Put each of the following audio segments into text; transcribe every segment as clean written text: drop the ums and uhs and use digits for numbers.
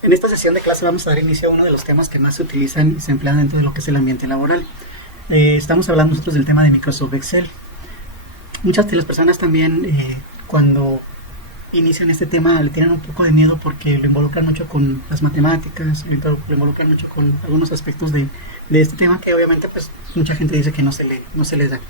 En esta sesión de clase vamos a dar inicio a uno de los temas que más se utilizan y se emplean dentro de lo que es el ambiente laboral. Estamos hablando nosotros del tema de Microsoft Excel. Muchas de las personas también cuando inician este tema le tienen un poco de miedo porque lo involucran mucho con las matemáticas, lo involucran mucho con algunos aspectos de este tema que obviamente pues mucha gente dice que no se les da.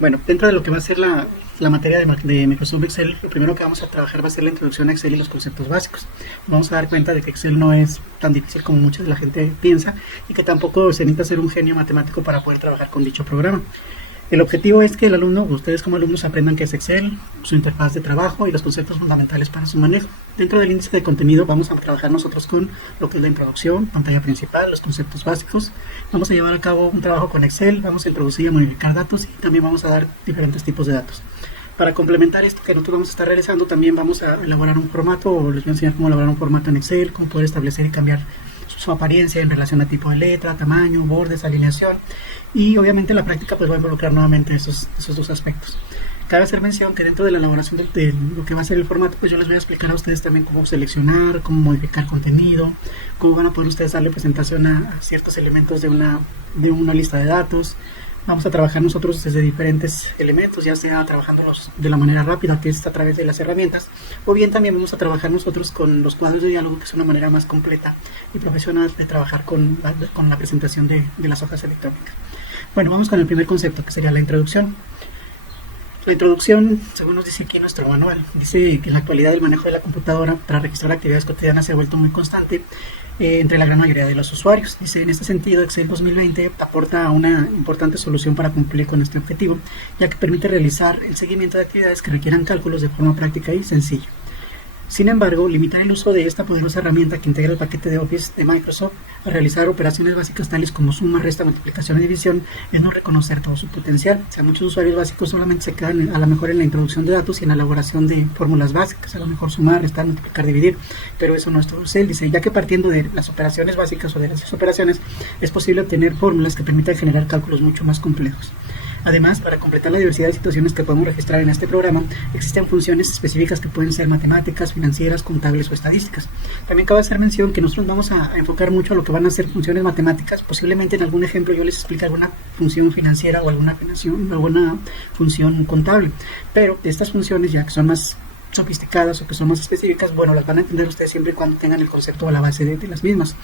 Bueno, dentro de lo que va a ser la materia de Microsoft Excel, lo primero que vamos a trabajar va a ser la introducción a Excel y los conceptos básicos. Vamos a dar cuenta de que Excel no es tan difícil como mucha de la gente piensa y que tampoco se necesita ser un genio matemático para poder trabajar con dicho programa. El objetivo es que el alumno, ustedes como alumnos, aprendan qué es Excel, su interfaz de trabajo y los conceptos fundamentales para su manejo. Dentro del índice de contenido vamos a trabajar nosotros con lo que es la introducción, pantalla principal, los conceptos básicos. Vamos a llevar a cabo un trabajo con Excel, vamos a introducir y modificar datos y también vamos a dar diferentes tipos de datos. Para complementar esto que nosotros vamos a estar realizando, también vamos a elaborar un formato, o les voy a enseñar cómo elaborar un formato en Excel, cómo poder establecer y cambiar su apariencia en relación a tipo de letra, tamaño, bordes, alineación, y obviamente la práctica pues va a involucrar nuevamente esos dos aspectos. Cabe hacer mención que dentro de la elaboración de lo que va a ser el formato, pues yo les voy a explicar a ustedes también cómo seleccionar, cómo modificar contenido, cómo van a poder ustedes darle presentación a ciertos elementos de una lista de datos. Vamos a trabajar nosotros desde diferentes elementos, ya sea trabajándolos de la manera rápida, que es a través de las herramientas, o bien también vamos a trabajar nosotros con los cuadros de diálogo, que es una manera más completa y profesional de trabajar con la presentación de las hojas electrónicas. Bueno, vamos con el primer concepto, que sería la introducción. La introducción, según nos dice aquí nuestro manual, dice que en la actualidad el manejo de la computadora para registrar actividades cotidianas se ha vuelto muy constante entre la gran mayoría de los usuarios. Dice, en este sentido, Excel 2020 aporta una importante solución para cumplir con este objetivo, ya que permite realizar el seguimiento de actividades que requieran cálculos de forma práctica y sencilla. Sin embargo, limitar el uso de esta poderosa herramienta que integra el paquete de Office de Microsoft a realizar operaciones básicas tales como suma, resta, multiplicación y división es no reconocer todo su potencial. O sea, muchos usuarios básicos solamente se quedan a lo mejor en la introducción de datos y en la elaboración de fórmulas básicas, a lo mejor sumar, restar, multiplicar, dividir, pero eso no es todo. Excel dice, ya que partiendo de las operaciones básicas o de las operaciones es posible obtener fórmulas que permitan generar cálculos mucho más complejos. Además, para completar la diversidad de situaciones que podemos registrar en este programa, existen funciones específicas que pueden ser matemáticas, financieras, contables o estadísticas. También cabe hacer mención que nosotros vamos a enfocar mucho a lo que van a ser funciones matemáticas. Posiblemente en algún ejemplo yo les explique alguna función financiera o alguna función contable. Pero de estas funciones, ya que son más sofisticadas o que son más específicas, bueno, las van a entender ustedes siempre y cuando tengan el concepto o la base de las mismas.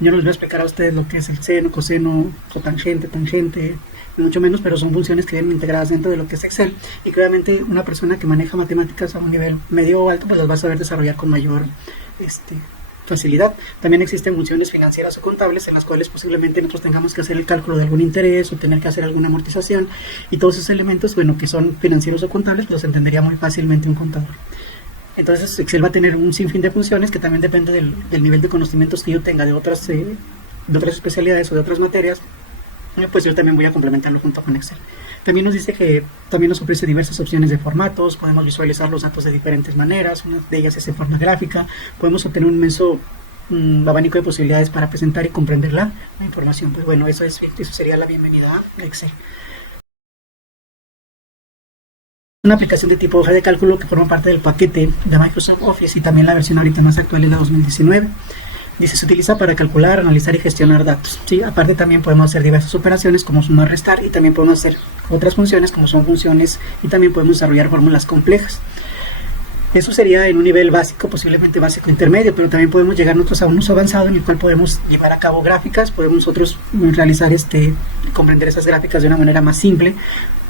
Yo no les voy a explicar a ustedes lo que es el seno, coseno, cotangente, tangente, mucho menos, pero son funciones que vienen integradas dentro de lo que es Excel y que obviamente una persona que maneja matemáticas a un nivel medio o alto pues las va a saber desarrollar con mayor facilidad. También existen funciones financieras o contables en las cuales posiblemente nosotros tengamos que hacer el cálculo de algún interés o tener que hacer alguna amortización, y todos esos elementos, bueno, que son financieros o contables, pues los entendería muy fácilmente un contador. Entonces Excel va a tener un sinfín de funciones que también depende del nivel de conocimientos que yo tenga de otras especialidades o de otras materias. Pues yo también voy a complementarlo junto con Excel. También nos dice que también nos ofrece diversas opciones de formatos, podemos visualizar los datos de diferentes maneras, una de ellas es en forma gráfica, podemos obtener un inmenso abanico de posibilidades para presentar y comprender la información. Pues bueno, eso sería la bienvenida a Excel. Una aplicación de tipo hoja de cálculo que forma parte del paquete de Microsoft Office y también la versión ahorita más actual es la 2019. Dice, se utiliza para calcular, analizar y gestionar datos. ¿Sí? Aparte también podemos hacer diversas operaciones como sumar, restar, y también podemos hacer otras funciones como son funciones, y también podemos desarrollar fórmulas complejas. Eso sería en un nivel básico, posiblemente básico intermedio, pero también podemos llegar nosotros a un uso avanzado en el cual podemos llevar a cabo gráficas, podemos nosotros realizar comprender esas gráficas de una manera más simple.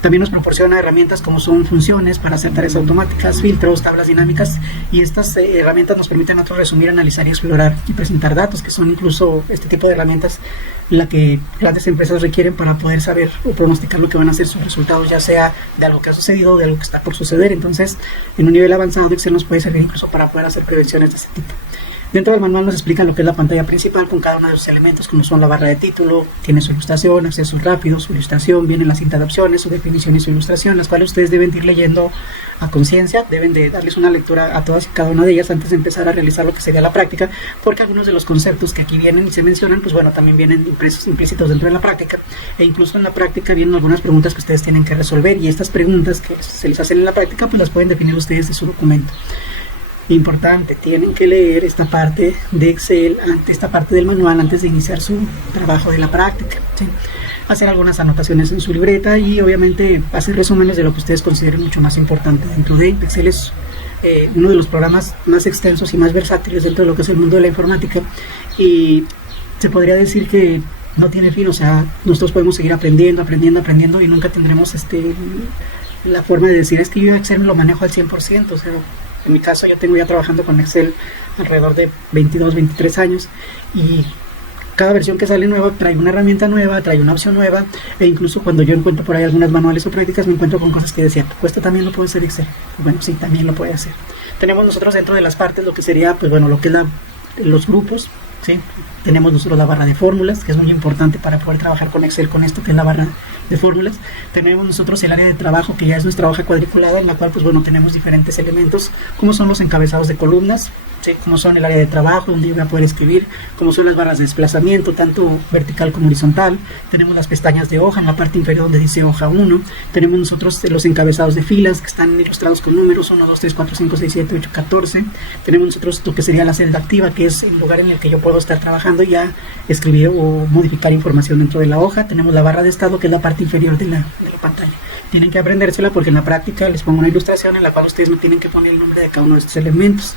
También nos proporciona herramientas como son funciones para hacer tareas automáticas, filtros, tablas dinámicas, y estas herramientas nos permiten a nosotros resumir, analizar y explorar y presentar datos, que son incluso este tipo de herramientas la que grandes empresas requieren para poder saber o pronosticar lo que van a ser sus resultados, ya sea de algo que ha sucedido o de algo que está por suceder. Entonces, en un nivel avanzado Excel nos puede servir incluso para poder hacer prevenciones de ese tipo. Dentro del manual nos explican lo que es la pantalla principal con cada uno de los elementos, como son la barra de título, tiene su ilustración, accesos rápidos, su ilustración, viene la cinta de opciones, su definición y su ilustración, las cuales ustedes deben ir leyendo a conciencia, deben de darles una lectura a todas y cada una de ellas antes de empezar a realizar lo que sería la práctica, porque algunos de los conceptos que aquí vienen y se mencionan, pues bueno, también vienen implícitos dentro de la práctica, e incluso en la práctica vienen algunas preguntas que ustedes tienen que resolver, y estas preguntas que se les hacen en la práctica, pues las pueden definir ustedes de su documento. Importante, tienen que leer esta parte de Excel, esta parte del manual antes de iniciar su trabajo de la práctica, ¿sí? Hacer algunas anotaciones en su libreta y obviamente hacer resúmenes de lo que ustedes consideren mucho más importante dentro de Excel. Es uno de los programas más extensos y más versátiles dentro de lo que es el mundo de la informática, y se podría decir que no tiene fin. O sea, nosotros podemos seguir aprendiendo y nunca tendremos la forma de decir, es que yo Excel me lo manejo al 100%. O sea, en mi caso yo tengo ya trabajando con Excel alrededor de 22, 23 años, y cada versión que sale nueva trae una herramienta nueva, trae una opción nueva, e incluso cuando yo encuentro por ahí algunas manuales o prácticas me encuentro con cosas que decía, pues esto también lo puede hacer Excel. Bueno, sí, también lo puede hacer. Tenemos nosotros dentro de las partes lo que sería, pues bueno, lo que es los grupos, ¿sí? Tenemos nosotros la barra de fórmulas, que es muy importante para poder trabajar con Excel, con esto que es la barra de fórmulas. Tenemos nosotros el área de trabajo, que ya es nuestra hoja cuadriculada, en la cual pues bueno, tenemos diferentes elementos, como son los encabezados de columnas, ¿sí? Como son el área de trabajo, donde yo voy a poder escribir, como son las barras de desplazamiento, tanto vertical como horizontal. Tenemos las pestañas de hoja en la parte inferior donde dice hoja 1. Tenemos nosotros los encabezados de filas, que están ilustrados con números 1, 2, 3, 4, 5, 6, 7, 8, 14. Tenemos nosotros lo que sería la celda activa, que es el lugar en el que yo puedo estar trabajando y ya escribir o modificar información dentro de la hoja. Tenemos la barra de estado, que es la parte inferior de la pantalla. Tienen que aprendérsela porque en la práctica les pongo una ilustración en la cual ustedes no tienen que poner el nombre de cada uno de estos elementos.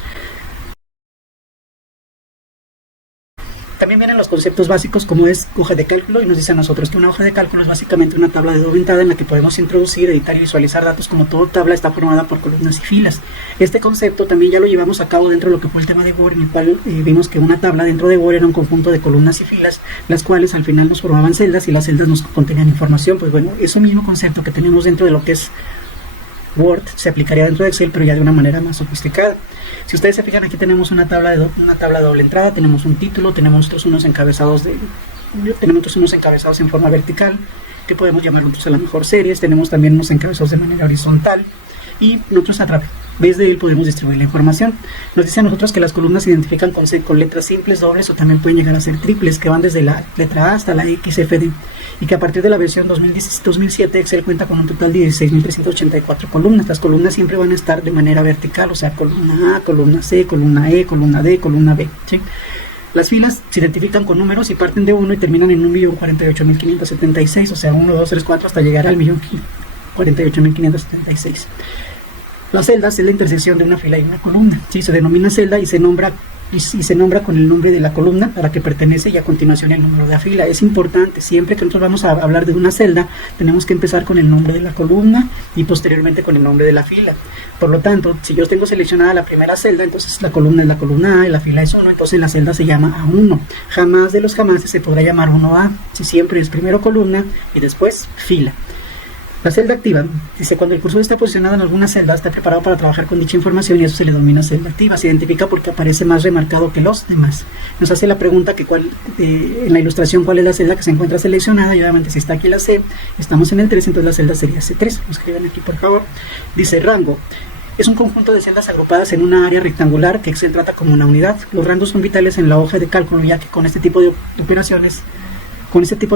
También vienen los conceptos básicos, como es hoja de cálculo, y nos dice a nosotros que una hoja de cálculo es básicamente una tabla de doble entrada en la que podemos introducir, editar y visualizar datos. Como toda tabla está formada por columnas y filas. Este concepto también ya lo llevamos a cabo dentro de lo que fue el tema de Word, en el cual vimos que una tabla dentro de Word era un conjunto de columnas y filas, las cuales al final nos formaban celdas y las celdas nos contenían información. Pues bueno, ese mismo concepto que tenemos dentro de lo que es Word se aplicaría dentro de Excel, pero ya de una manera más sofisticada. Si ustedes se fijan, aquí tenemos una tabla de doble entrada, tenemos un título, tenemos nosotros unos encabezados en forma vertical, que podemos llamar nosotros a lo mejor series. Tenemos también unos encabezados de manera horizontal, y nosotros a través de él podemos distribuir la información. Nos dice a nosotros que las columnas se identifican con letras simples, dobles o también pueden llegar a ser triples, que van desde la letra A hasta la XFD, y que a partir de la versión 2007 Excel cuenta con un total de 16.384 columnas. Las columnas siempre van a estar de manera vertical, o sea, columna A, columna C, columna E, columna D, columna B, ¿sí? Las filas se identifican con números y parten de 1 y terminan en 1.048.576, o sea, 1, 2, 3, 4 hasta llegar al 1.048.576. Las celdas es la intersección de una fila y una columna, ¿sí? Se denomina celda y se nombra con el nombre de la columna a la que pertenece, y a continuación el número de la fila. Es importante, siempre que nosotros vamos a hablar de una celda, tenemos que empezar con el nombre de la columna y posteriormente con el nombre de la fila. Por lo tanto, si yo tengo seleccionada la primera celda, entonces la columna es la columna A y la fila es 1, entonces la celda se llama A1. Jamás de los jamases se podrá llamar 1A, si siempre es primero columna y después fila. La celda activa dice: cuando el cursor está posicionado en alguna celda, está preparado para trabajar con dicha información, y eso se le denomina celda activa. Se identifica porque aparece más remarcado que los demás. Nos hace la pregunta que en la ilustración cuál es la celda que se encuentra seleccionada, y obviamente si está aquí la C, estamos en el 3, entonces la celda sería C3. Lo escriben aquí por favor. Dice rango. Es un conjunto de celdas agrupadas en una área rectangular que Excel trata como una unidad. Los rangos son vitales en la hoja de cálculo, ya que con este tipo de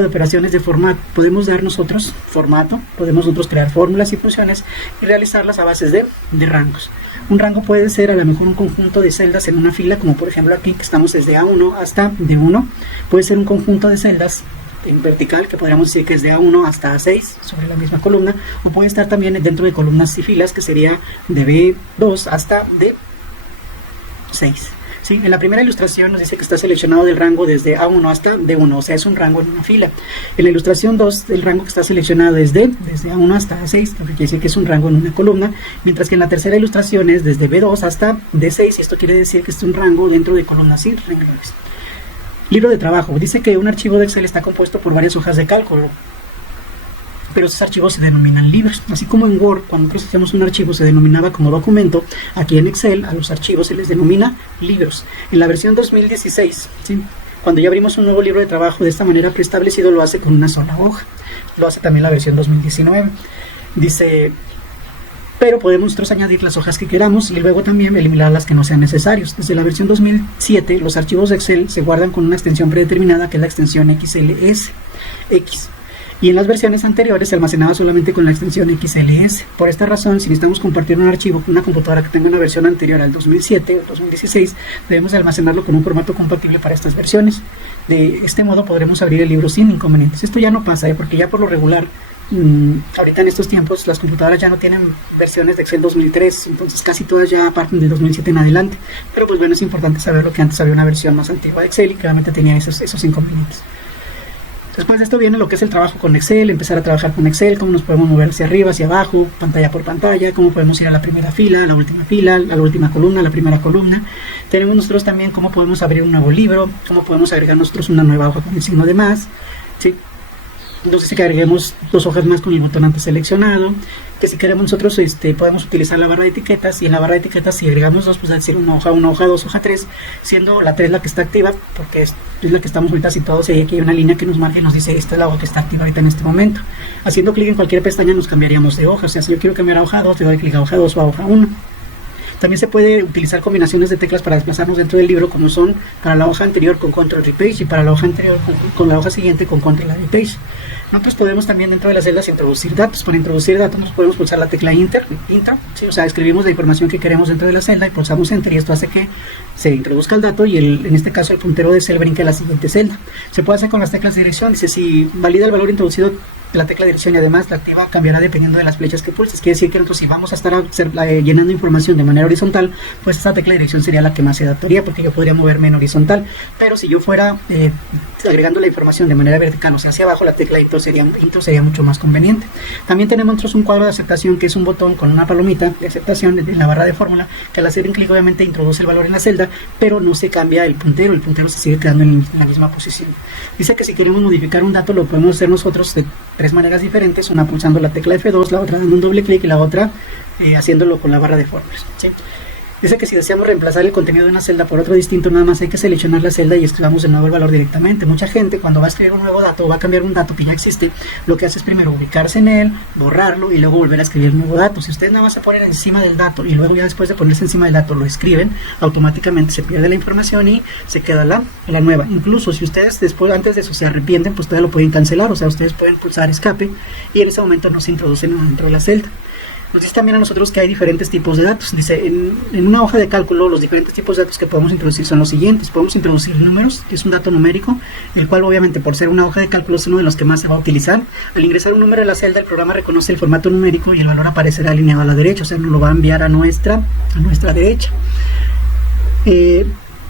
operaciones de formato podemos dar nosotros formato, podemos nosotros crear fórmulas y funciones y realizarlas a bases de rangos. Un rango puede ser a lo mejor un conjunto de celdas en una fila, como por ejemplo aquí que estamos desde A1 hasta D1. Puede ser un conjunto de celdas en vertical, que podríamos decir que es de A1 hasta A6 sobre la misma columna, o puede estar también dentro de columnas y filas, que sería de B2 hasta D6. Sí, en la primera ilustración nos dice que está seleccionado del rango desde A1 hasta D1, o sea, es un rango en una fila. En la ilustración 2, el rango que está seleccionado es desde A1 hasta A6, lo que quiere decir que es un rango en una columna, mientras que en la tercera ilustración es desde B2 hasta D6, y esto quiere decir que es un rango dentro de columnas y renglones. Libro de trabajo. Dice que un archivo de Excel está compuesto por varias hojas de cálculo, pero esos archivos se denominan libros. Así como en Word, cuando nosotros hacemos un archivo se denominaba como documento, aquí en Excel a los archivos se les denomina libros. En la versión 2016, ¿sí?, cuando ya abrimos un nuevo libro de trabajo de esta manera preestablecido, lo hace con una sola hoja. Lo hace también la versión 2019. Dice: pero podemos nosotros añadir las hojas que queramos y luego también eliminar las que no sean necesarias. Desde la versión 2007, los archivos de Excel se guardan con una extensión predeterminada, que es la extensión XLS. y en las versiones anteriores se almacenaba solamente con la extensión XLS. Por esta razón, si necesitamos compartir un archivo con una computadora que tenga una versión anterior al 2007 o 2016, debemos almacenarlo con un formato compatible para estas versiones. De este modo podremos abrir el libro sin inconvenientes. Esto ya no pasa, porque ya por lo regular, ahorita en estos tiempos las computadoras ya no tienen versiones de Excel 2003, entonces casi todas ya parten de 2007 en adelante. Pero pues bueno, es importante saberlo, que antes había una versión más antigua de Excel y claramente tenían esos inconvenientes. Después de esto viene lo que es el trabajo con Excel, empezar a trabajar con Excel, cómo nos podemos mover hacia arriba, hacia abajo, pantalla por pantalla, cómo podemos ir a la primera fila, a la última columna, a la primera columna. Tenemos nosotros también cómo podemos abrir un nuevo libro, cómo podemos agregar nosotros una nueva hoja con el signo de más, ¿sí? Entonces que agreguemos 2 hojas más con el botón antes seleccionado, que si queremos nosotros podemos utilizar la barra de etiquetas, y en la barra de etiquetas si agregamos 2, pues decir una hoja 2, hoja 3, siendo la 3 la que está activa, porque es la que estamos ahorita situados, y aquí hay una línea que nos marca y nos dice esta es la hoja que está activa ahorita en este momento. Haciendo clic en cualquier pestaña nos cambiaríamos de hoja, o sea, si yo quiero cambiar a hoja 2, le doy clic a hoja 2 o a hoja 1. También se puede utilizar combinaciones de teclas para desplazarnos dentro del libro, como son para la hoja anterior con Control Repage y para la hoja anterior con la hoja siguiente con Control Repage. Nosotros podemos también dentro de las celdas introducir datos. Para introducir datos nos podemos pulsar la tecla Enter, ¿sí? O sea, escribimos la información que queremos dentro de la celda y pulsamos Enter, y esto hace que se introduzca el dato y en este caso el puntero de cel brinque a la siguiente celda. Se puede hacer con las teclas de dirección. Dice, si valida el valor introducido la tecla de dirección y además la activa, cambiará dependiendo de las flechas que pulses. Quiere decir que nosotros, si vamos a estar llenando información de manera horizontal, pues esta tecla de dirección sería la que más se adaptaría, porque yo podría moverme en horizontal. Pero si yo fuera agregando la información de manera vertical, o sea, hacia abajo, la tecla Intro sería mucho más conveniente. También tenemos nosotros un cuadro de aceptación, que es un botón con una palomita de aceptación en la barra de fórmula, que al hacer un clic obviamente introduce el valor en la celda, pero no se cambia el puntero se sigue quedando en la misma posición. Dice que si queremos modificar un dato lo podemos hacer nosotros de 3 maneras diferentes, una pulsando la tecla F2, la otra dando un doble clic y la otra haciéndolo con la barra de fórmulas, ¿sí? Dice que si deseamos reemplazar el contenido de una celda por otro distinto, nada más hay que seleccionar la celda y escribamos de nuevo el valor directamente. Mucha gente, cuando va a escribir un nuevo dato o va a cambiar un dato que ya existe, lo que hace es primero ubicarse en él, borrarlo y luego volver a escribir el nuevo dato. Si ustedes nada más se ponen encima del dato y luego ya después de ponerse encima del dato lo escriben, automáticamente se pierde la información y se queda la nueva. Incluso si ustedes después, antes de eso, se arrepienten, pues todavía lo pueden cancelar, o sea, ustedes pueden pulsar escape y en ese momento no se introducen dentro de la celda. Nos dice también a nosotros que hay diferentes tipos de datos. Dice, en una hoja de cálculo, los diferentes tipos de datos que podemos introducir son los siguientes. Podemos introducir números, que es un dato numérico, el cual obviamente por ser una hoja de cálculo es uno de los que más se va a utilizar. Al ingresar un número en la celda, el programa reconoce el formato numérico y el valor aparecerá alineado a la derecha, o sea, nos lo va a enviar a nuestra derecha.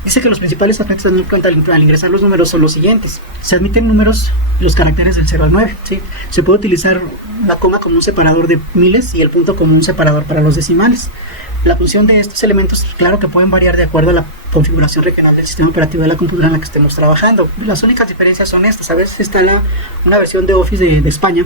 Dice que los principales aspectos a tener en cuenta al ingresar los números son los siguientes. Se admiten números, los caracteres del 0 al 9, ¿sí? Se puede utilizar la coma como un separador de miles y el punto como un separador para los decimales. La función de estos elementos, claro que pueden variar de acuerdo a la configuración regional del sistema operativo de la computadora en la que estemos trabajando. Las únicas diferencias son estas. A veces está una versión de Office de España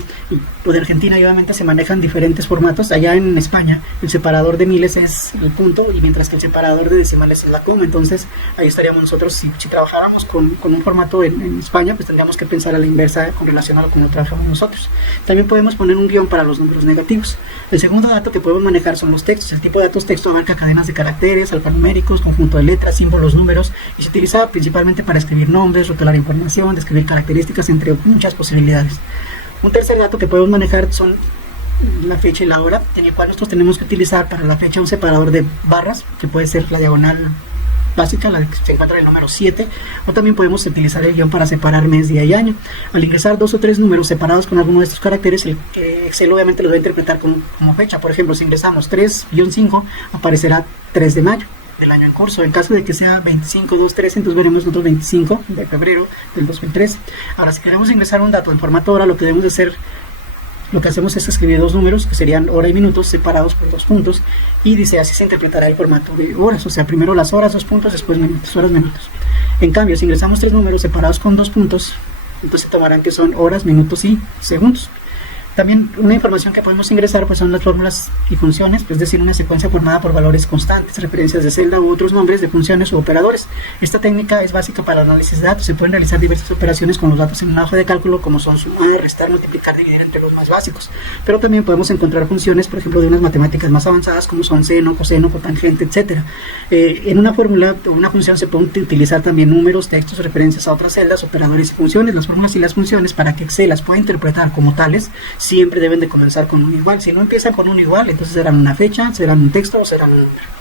o de Argentina, y obviamente se manejan diferentes formatos. Allá en España el separador de miles es el punto, y mientras que el separador de decimales es la coma. Entonces ahí estaríamos nosotros, si trabajáramos con un formato en España, pues tendríamos que pensar a la inversa con relación a lo que no trabajamos nosotros. También podemos poner un guión para los números negativos. El segundo dato que podemos manejar son los textos. El tipo de datos texto abarca cadenas de caracteres, alfanuméricos, conjunto de letras, símbolos, números, y se utiliza principalmente para escribir nombres, rotular información, describir características, entre muchas posibilidades. Un tercer dato que podemos manejar son la fecha y la hora, en el cual nosotros tenemos que utilizar para la fecha un separador de barras, que puede ser la diagonal básica, la que se encuentra en el número 7, o también podemos utilizar el guión para separar mes, día y año. Al ingresar 2 o 3 números separados con alguno de estos caracteres, el Excel obviamente los va a interpretar como fecha. Por ejemplo, si ingresamos 3-5, aparecerá 3 de mayo del año en curso. En caso de que sea 25-2-13, entonces veremos nosotros 25 de febrero del 2013. Ahora, si queremos ingresar un dato en formato hora, lo que debemos de hacer, lo que hacemos es escribir 2 números que serían hora y minutos separados por 2 puntos, y dice, así se interpretará el formato de horas, o sea, primero las horas, 2 puntos, después minutos, horas, minutos. En cambio, si ingresamos 3 números separados con 2 puntos, entonces tomarán que son horas, minutos y segundos. También una información que podemos ingresar pues son las fórmulas y funciones, pues, es decir, una secuencia formada por valores constantes, referencias de celda u otros nombres de funciones u operadores. Esta técnica es básica para el análisis de datos. Se pueden realizar diversas operaciones con los datos en una hoja de cálculo, como son sumar, restar, multiplicar, dividir entre los más básicos. Pero también podemos encontrar funciones, por ejemplo, de unas matemáticas más avanzadas, como son seno, coseno, cotangente, etc. En una fórmula o una función se pueden utilizar también números, textos, referencias a otras celdas, operadores y funciones. Las fórmulas y las funciones, para que Excel las pueda interpretar como tales, siempre deben de comenzar con un igual. Si no empiezan con un igual, entonces serán una fecha, serán un texto o serán un número.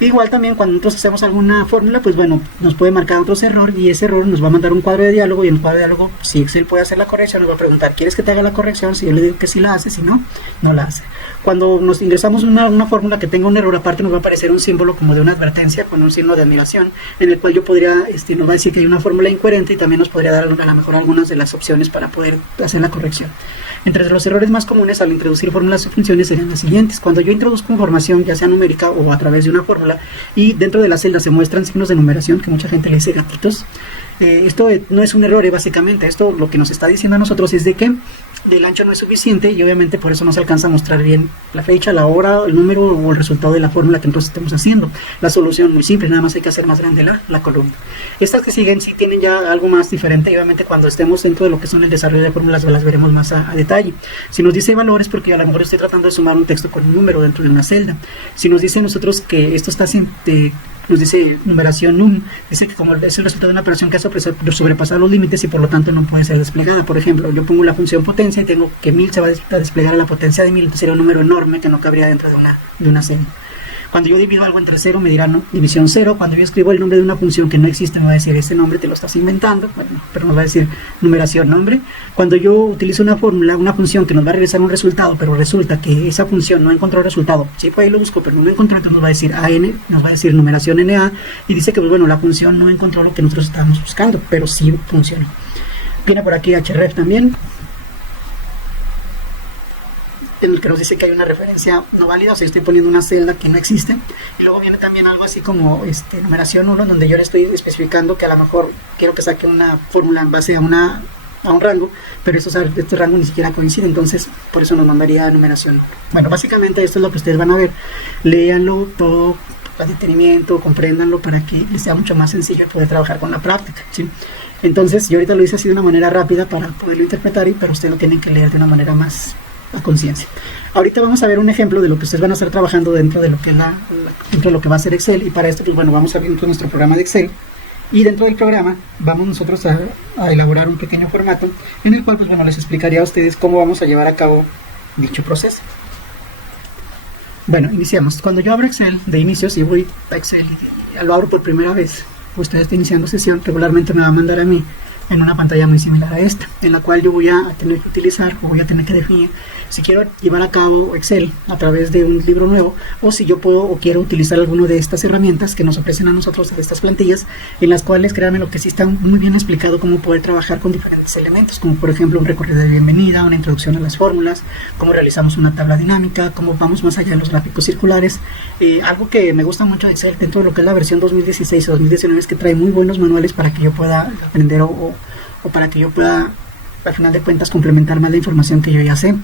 Igual también cuando nosotros hacemos alguna fórmula, pues bueno, nos puede marcar otros errores y ese error nos va a mandar un cuadro de diálogo, y en el cuadro de diálogo, si Excel puede hacer la corrección, nos va a preguntar, ¿quieres que te haga la corrección? Si yo le digo que sí la hace, si no, no la hace. Cuando nos ingresamos una fórmula que tenga un error, aparte nos va a aparecer un símbolo como de una advertencia con un signo de admiración, en el cual yo podría, nos va a decir que hay una fórmula incoherente, y también nos podría dar a lo mejor algunas de las opciones para poder hacer la corrección. Entre los errores más comunes al introducir fórmulas o funciones serían las siguientes. Cuando yo introduzco información, ya sea numérica o a través de una fórmula, y dentro de la celda se muestran signos de numeración, que mucha gente le dice gatitos, esto no es un error, básicamente. Esto lo que nos está diciendo a nosotros es de que el ancho no es suficiente, y obviamente por eso no se alcanza a mostrar bien la fecha, la hora, el número o el resultado de la fórmula que entonces estemos haciendo. La solución muy simple, nada más hay que hacer más grande la columna. Estas que siguen sí tienen ya algo más diferente, y obviamente cuando estemos dentro de lo que son el desarrollo de fórmulas las veremos más a detalle. Si nos dice valores, porque a lo mejor estoy tratando de sumar un texto con un número dentro de una celda. Si nos dice nosotros que esto está nos dice numeración num, dice que como es el resultado de una operación que ha sobrepasado los límites y por lo tanto no puede ser desplegada. Por ejemplo, yo pongo la función potencia y tengo que 1000 se va a desplegar a la potencia de 1000, entonces sería un número enorme que no cabría dentro de una celda. Cuando yo divido algo entre 0, me dirá división 0. Cuando yo escribo el nombre de una función que no existe, me va a decir, este nombre te lo estás inventando. Bueno, pero nos va a decir numeración nombre. Cuando yo utilizo una fórmula, una función que nos va a regresar un resultado, pero resulta que esa función no encontró el resultado, sí, pues ahí lo busco, pero no lo encontró, entonces nos va a decir AN, nos va a decir numeración NA, y dice que, pues bueno, la función no encontró lo que nosotros estábamos buscando, pero sí funcionó. Viene por aquí href también, en el que nos dice que hay una referencia no válida, o sea, estoy poniendo una celda que no existe. Y luego viene también algo así como numeración 1, donde yo le estoy especificando que a lo mejor quiero que saque una fórmula en base a un rango, pero este rango ni siquiera coincide, entonces por eso nos mandaría numeración. Bueno, básicamente esto es lo que ustedes van a ver. Léanlo todo con detenimiento, compréndanlo para que les sea mucho más sencillo poder trabajar con la práctica, ¿sí? Entonces yo ahorita lo hice así de una manera rápida para poderlo interpretar, pero ustedes lo tienen que leer de una manera más a conciencia. Ahorita vamos a ver un ejemplo de lo que ustedes van a estar trabajando dentro de lo que es dentro de lo que va a ser Excel, y para esto pues bueno, vamos a ver nuestro programa de Excel, y dentro del programa vamos nosotros a elaborar un pequeño formato en el cual pues bueno, les explicaría a ustedes cómo vamos a llevar a cabo dicho proceso. Bueno, iniciamos. Cuando yo abro Excel de inicio, si voy a Excel y lo abro por primera vez, usted está iniciando sesión, regularmente me va a mandar a mí en una pantalla muy similar a esta, en la cual yo voy a tener que utilizar o voy a tener que definir si quiero llevar a cabo Excel a través de un libro nuevo, o si yo puedo o quiero utilizar alguna de estas herramientas que nos ofrecen a nosotros, de estas plantillas, en las cuales, créanme, lo que sí está muy bien explicado cómo poder trabajar con diferentes elementos, como por ejemplo un recorrido de bienvenida, una introducción a las fórmulas, cómo realizamos una tabla dinámica, cómo vamos más allá de los gráficos circulares. Algo que me gusta mucho de Excel dentro de lo que es la versión 2016 o 2019 es que trae muy buenos manuales para que yo pueda aprender o para que yo pueda, al final de cuentas, complementar más la información que yo ya sé.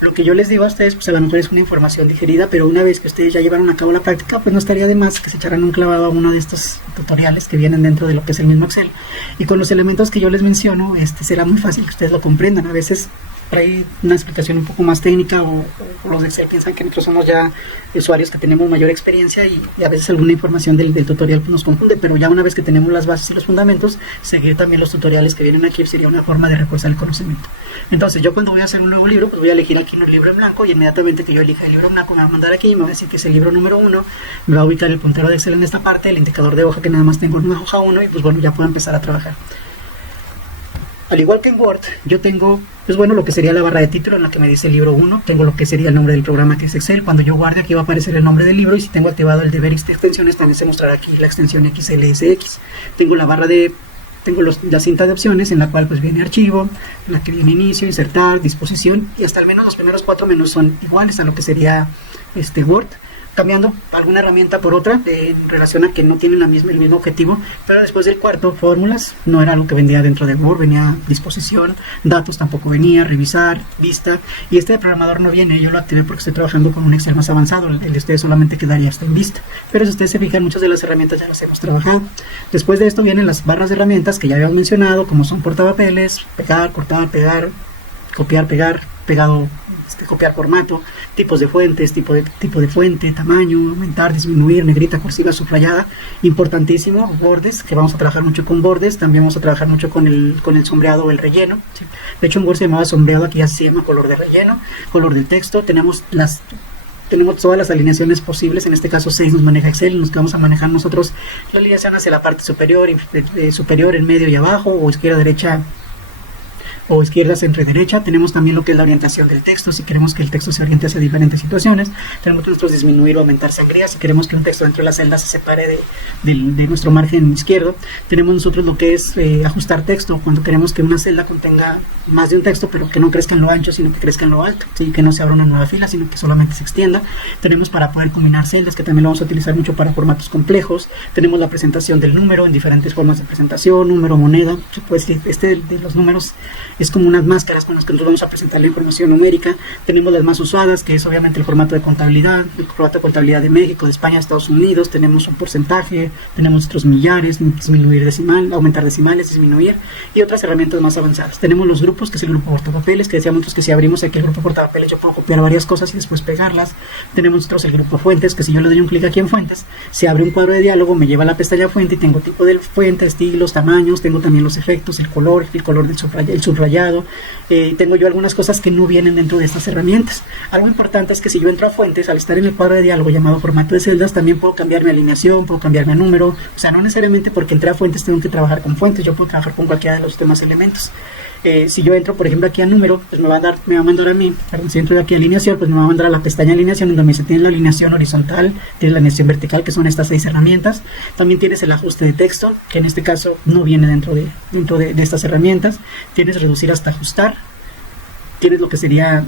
Lo que yo les digo a ustedes, pues a lo mejor es una información digerida, pero una vez que ustedes ya llevaron a cabo la práctica, pues no estaría de más que se echaran un clavado a uno de estos tutoriales que vienen dentro de lo que es el mismo Excel. Y con los elementos que yo les menciono, será muy fácil que ustedes lo comprendan. A veces trae una explicación un poco más técnica, o los de Excel piensan que nosotros somos ya usuarios que tenemos mayor experiencia, y a veces alguna información del tutorial pues nos confunde, pero ya una vez que tenemos las bases y los fundamentos, seguir también los tutoriales que vienen aquí sería una forma de reforzar el conocimiento. Entonces yo cuando voy a hacer un nuevo libro, pues voy a elegir aquí un libro en blanco, y inmediatamente que yo elija el libro en blanco me va a mandar aquí y me va a decir que es el libro número 1, me va a ubicar el puntero de Excel en esta parte, el indicador de hoja que nada más tengo en una hoja 1, y pues bueno, ya puedo empezar a trabajar. Al igual que en Word, yo tengo, pues bueno, lo que sería la barra de título en la que me dice libro 1, tengo lo que sería el nombre del programa que es Excel. Cuando yo guarde, aquí va a aparecer el nombre del libro, y si tengo activado el de ver extensiones, también se mostrará aquí la extensión XLSX. Tengo la barra la cinta de opciones, en la cual pues viene archivo, en la que viene inicio, insertar, disposición, y hasta al menos los primeros 4 menús son iguales a lo que sería Word. cambiando alguna herramienta por otra en relación a que no tienen el mismo objetivo. Pero después del cuarto, fórmulas, no era algo que vendía dentro de Word, venía disposición, datos tampoco venía, revisar, vista, y este de programador no viene. Yo lo activé porque estoy trabajando con un Excel más avanzado, el de ustedes solamente quedaría hasta en vista, pero si ustedes se fijan, muchas de las herramientas ya las hemos trabajado. Después de esto vienen las barras de herramientas que ya habíamos mencionado, como son portapapeles, pegar, cortar, pegar, copiar, pegar, pegado, copiar formato, tipos de fuentes, tipo de fuente, tamaño, aumentar, disminuir, negrita, cursiva, subrayada, importantísimo, bordes, que vamos a trabajar mucho con bordes, también vamos a trabajar mucho con el sombreado o el relleno, ¿sí? De hecho en Word se llamaba sombreado, aquí ya se llama color de relleno, color del texto, tenemos todas las alineaciones posibles, en este caso 6 nos maneja Excel, nos vamos a manejar nosotros la alineación hacia la parte superior, en medio y abajo, o izquierda, derecha, o izquierda, centro y derecha. Tenemos también lo que es la orientación del texto, si queremos que el texto se oriente hacia diferentes situaciones. Tenemos nosotros disminuir o aumentar sangría, si queremos que un texto dentro de la celda se separe de nuestro margen izquierdo. Tenemos nosotros lo que es ajustar texto, cuando queremos que una celda contenga más de un texto, pero que no crezca en lo ancho, sino que crezca en lo alto, ¿sí? Que no se abra una nueva fila, sino que solamente se extienda. Tenemos para poder combinar celdas, que también lo vamos a utilizar mucho para formatos complejos. Tenemos la presentación del número en diferentes formas de presentación, número, moneda. Pues de los números es como unas máscaras con las que nosotros vamos a presentar la información numérica. Tenemos las más usadas, que es obviamente el formato de contabilidad, el formato de contabilidad de México, de España, de Estados Unidos. Tenemos un porcentaje, tenemos otros millares, disminuir decimal, aumentar decimales, disminuir, y otras herramientas más avanzadas. Tenemos los grupos, que es el grupo portapapeles, que decíamos nosotros que si abrimos aquí el grupo portapapeles yo puedo copiar varias cosas y después pegarlas. Tenemos nosotros el grupo fuentes, que si yo le doy un clic aquí en fuentes, se abre un cuadro de diálogo, me lleva a la pestaña fuente y tengo tipo de fuente, estilos, tamaños, tengo también los efectos, el color del subrayado. Tengo yo algunas cosas que no vienen dentro de estas herramientas. Algo importante es que si yo entro a fuentes, al estar en el cuadro de diálogo llamado formato de celdas, también puedo cambiar mi alineación, puedo cambiar mi número. O sea, no necesariamente porque entré a fuentes tengo que trabajar con fuentes, yo puedo trabajar con cualquiera de los demás elementos. Si yo entro, por ejemplo, aquí a número, pues me va a mandar a mí, perdón, si entro de aquí a alineación, pues me va a mandar a la pestaña alineación, en donde se tiene la alineación horizontal, tiene la alineación vertical, que son estas 6 herramientas. También tienes el ajuste de texto, que en este caso no viene dentro de estas herramientas. Tienes reducir hasta ajustar, tienes lo que sería,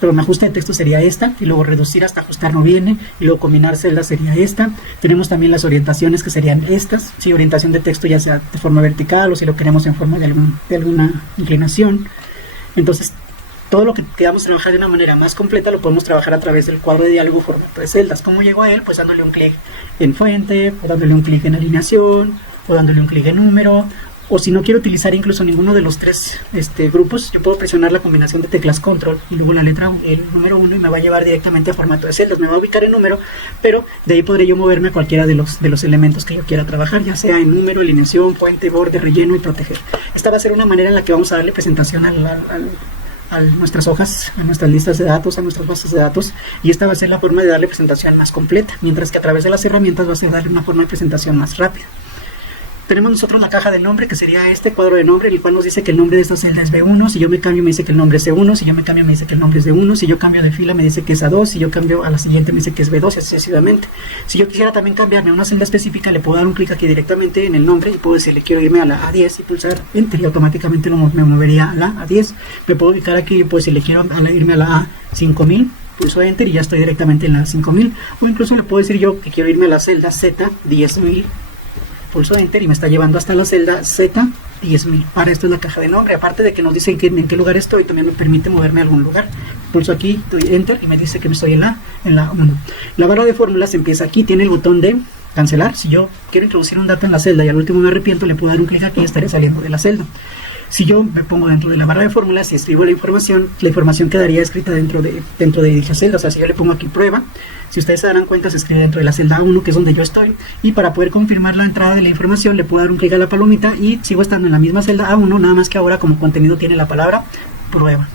pero mi ajuste de texto sería esta, y luego reducir hasta ajustar no viene, y luego combinar celdas sería esta. Tenemos también las orientaciones, que serían estas, si orientación de texto ya sea de forma vertical o si lo queremos en forma de alguna inclinación. Entonces todo lo que queramos trabajar de una manera más completa lo podemos trabajar a través del cuadro de diálogo formato de celdas. ¿Cómo llego a él? Pues dándole un clic en fuente, o dándole un clic en alineación, o dándole un clic en número. O si no quiero utilizar incluso ninguno de los 3 grupos, yo puedo presionar la combinación de teclas control y luego la letra, el número 1, y me va a llevar directamente a formato de celdas. Me va a ubicar en número, pero de ahí podré yo moverme a cualquiera de los elementos que yo quiera trabajar, ya sea en número, alineación, fuente, borde, relleno y proteger. Esta va a ser una manera en la que vamos a darle presentación a nuestras hojas, a nuestras listas de datos, a nuestras bases de datos, y esta va a ser la forma de darle presentación más completa, mientras que a través de las herramientas va a ser darle una forma de presentación más rápida. Tenemos nosotros la caja de nombre, que sería este cuadro de nombre, en el cual nos dice que el nombre de esta celda es B1, si yo me cambio me dice que el nombre es C1, si yo me cambio me dice que el nombre es D1, si yo cambio de fila me dice que es A2, si yo cambio a la siguiente me dice que es B2 y así sucesivamente. Si yo quisiera también cambiarme a una celda específica, le puedo dar un clic aquí directamente en el nombre y puedo decirle quiero irme a la A10 y pulsar Enter y automáticamente me movería a la A10. Me puedo ubicar aquí y puedo decirle quiero irme a la A5000, pulso Enter y ya estoy directamente en la 5000, o incluso le puedo decir yo que quiero irme a la celda Z10000, pulso Enter y me está llevando hasta la celda Z10000. Para esto es la caja de nombre, aparte de que nos dicen en qué lugar estoy, también me permite moverme a algún lugar. Pulso aquí, doy Enter y me dice que me estoy en la 1. La barra de fórmulas empieza aquí, tiene el botón de cancelar. Si yo quiero introducir un dato en la celda y al último me arrepiento, le puedo dar un clic aquí y estaré saliendo de la celda. Si yo me pongo dentro de la barra de fórmulas y escribo la información quedaría escrita dentro de dicha celda. O sea, si yo le pongo aquí prueba, si ustedes se darán cuenta, se escribe dentro de la celda 1, que es donde yo estoy, y para poder confirmar la entrada de la información le puedo dar un clic a la palomita y sigo estando en la misma celda A1, nada más que ahora como contenido tiene la palabra prueba.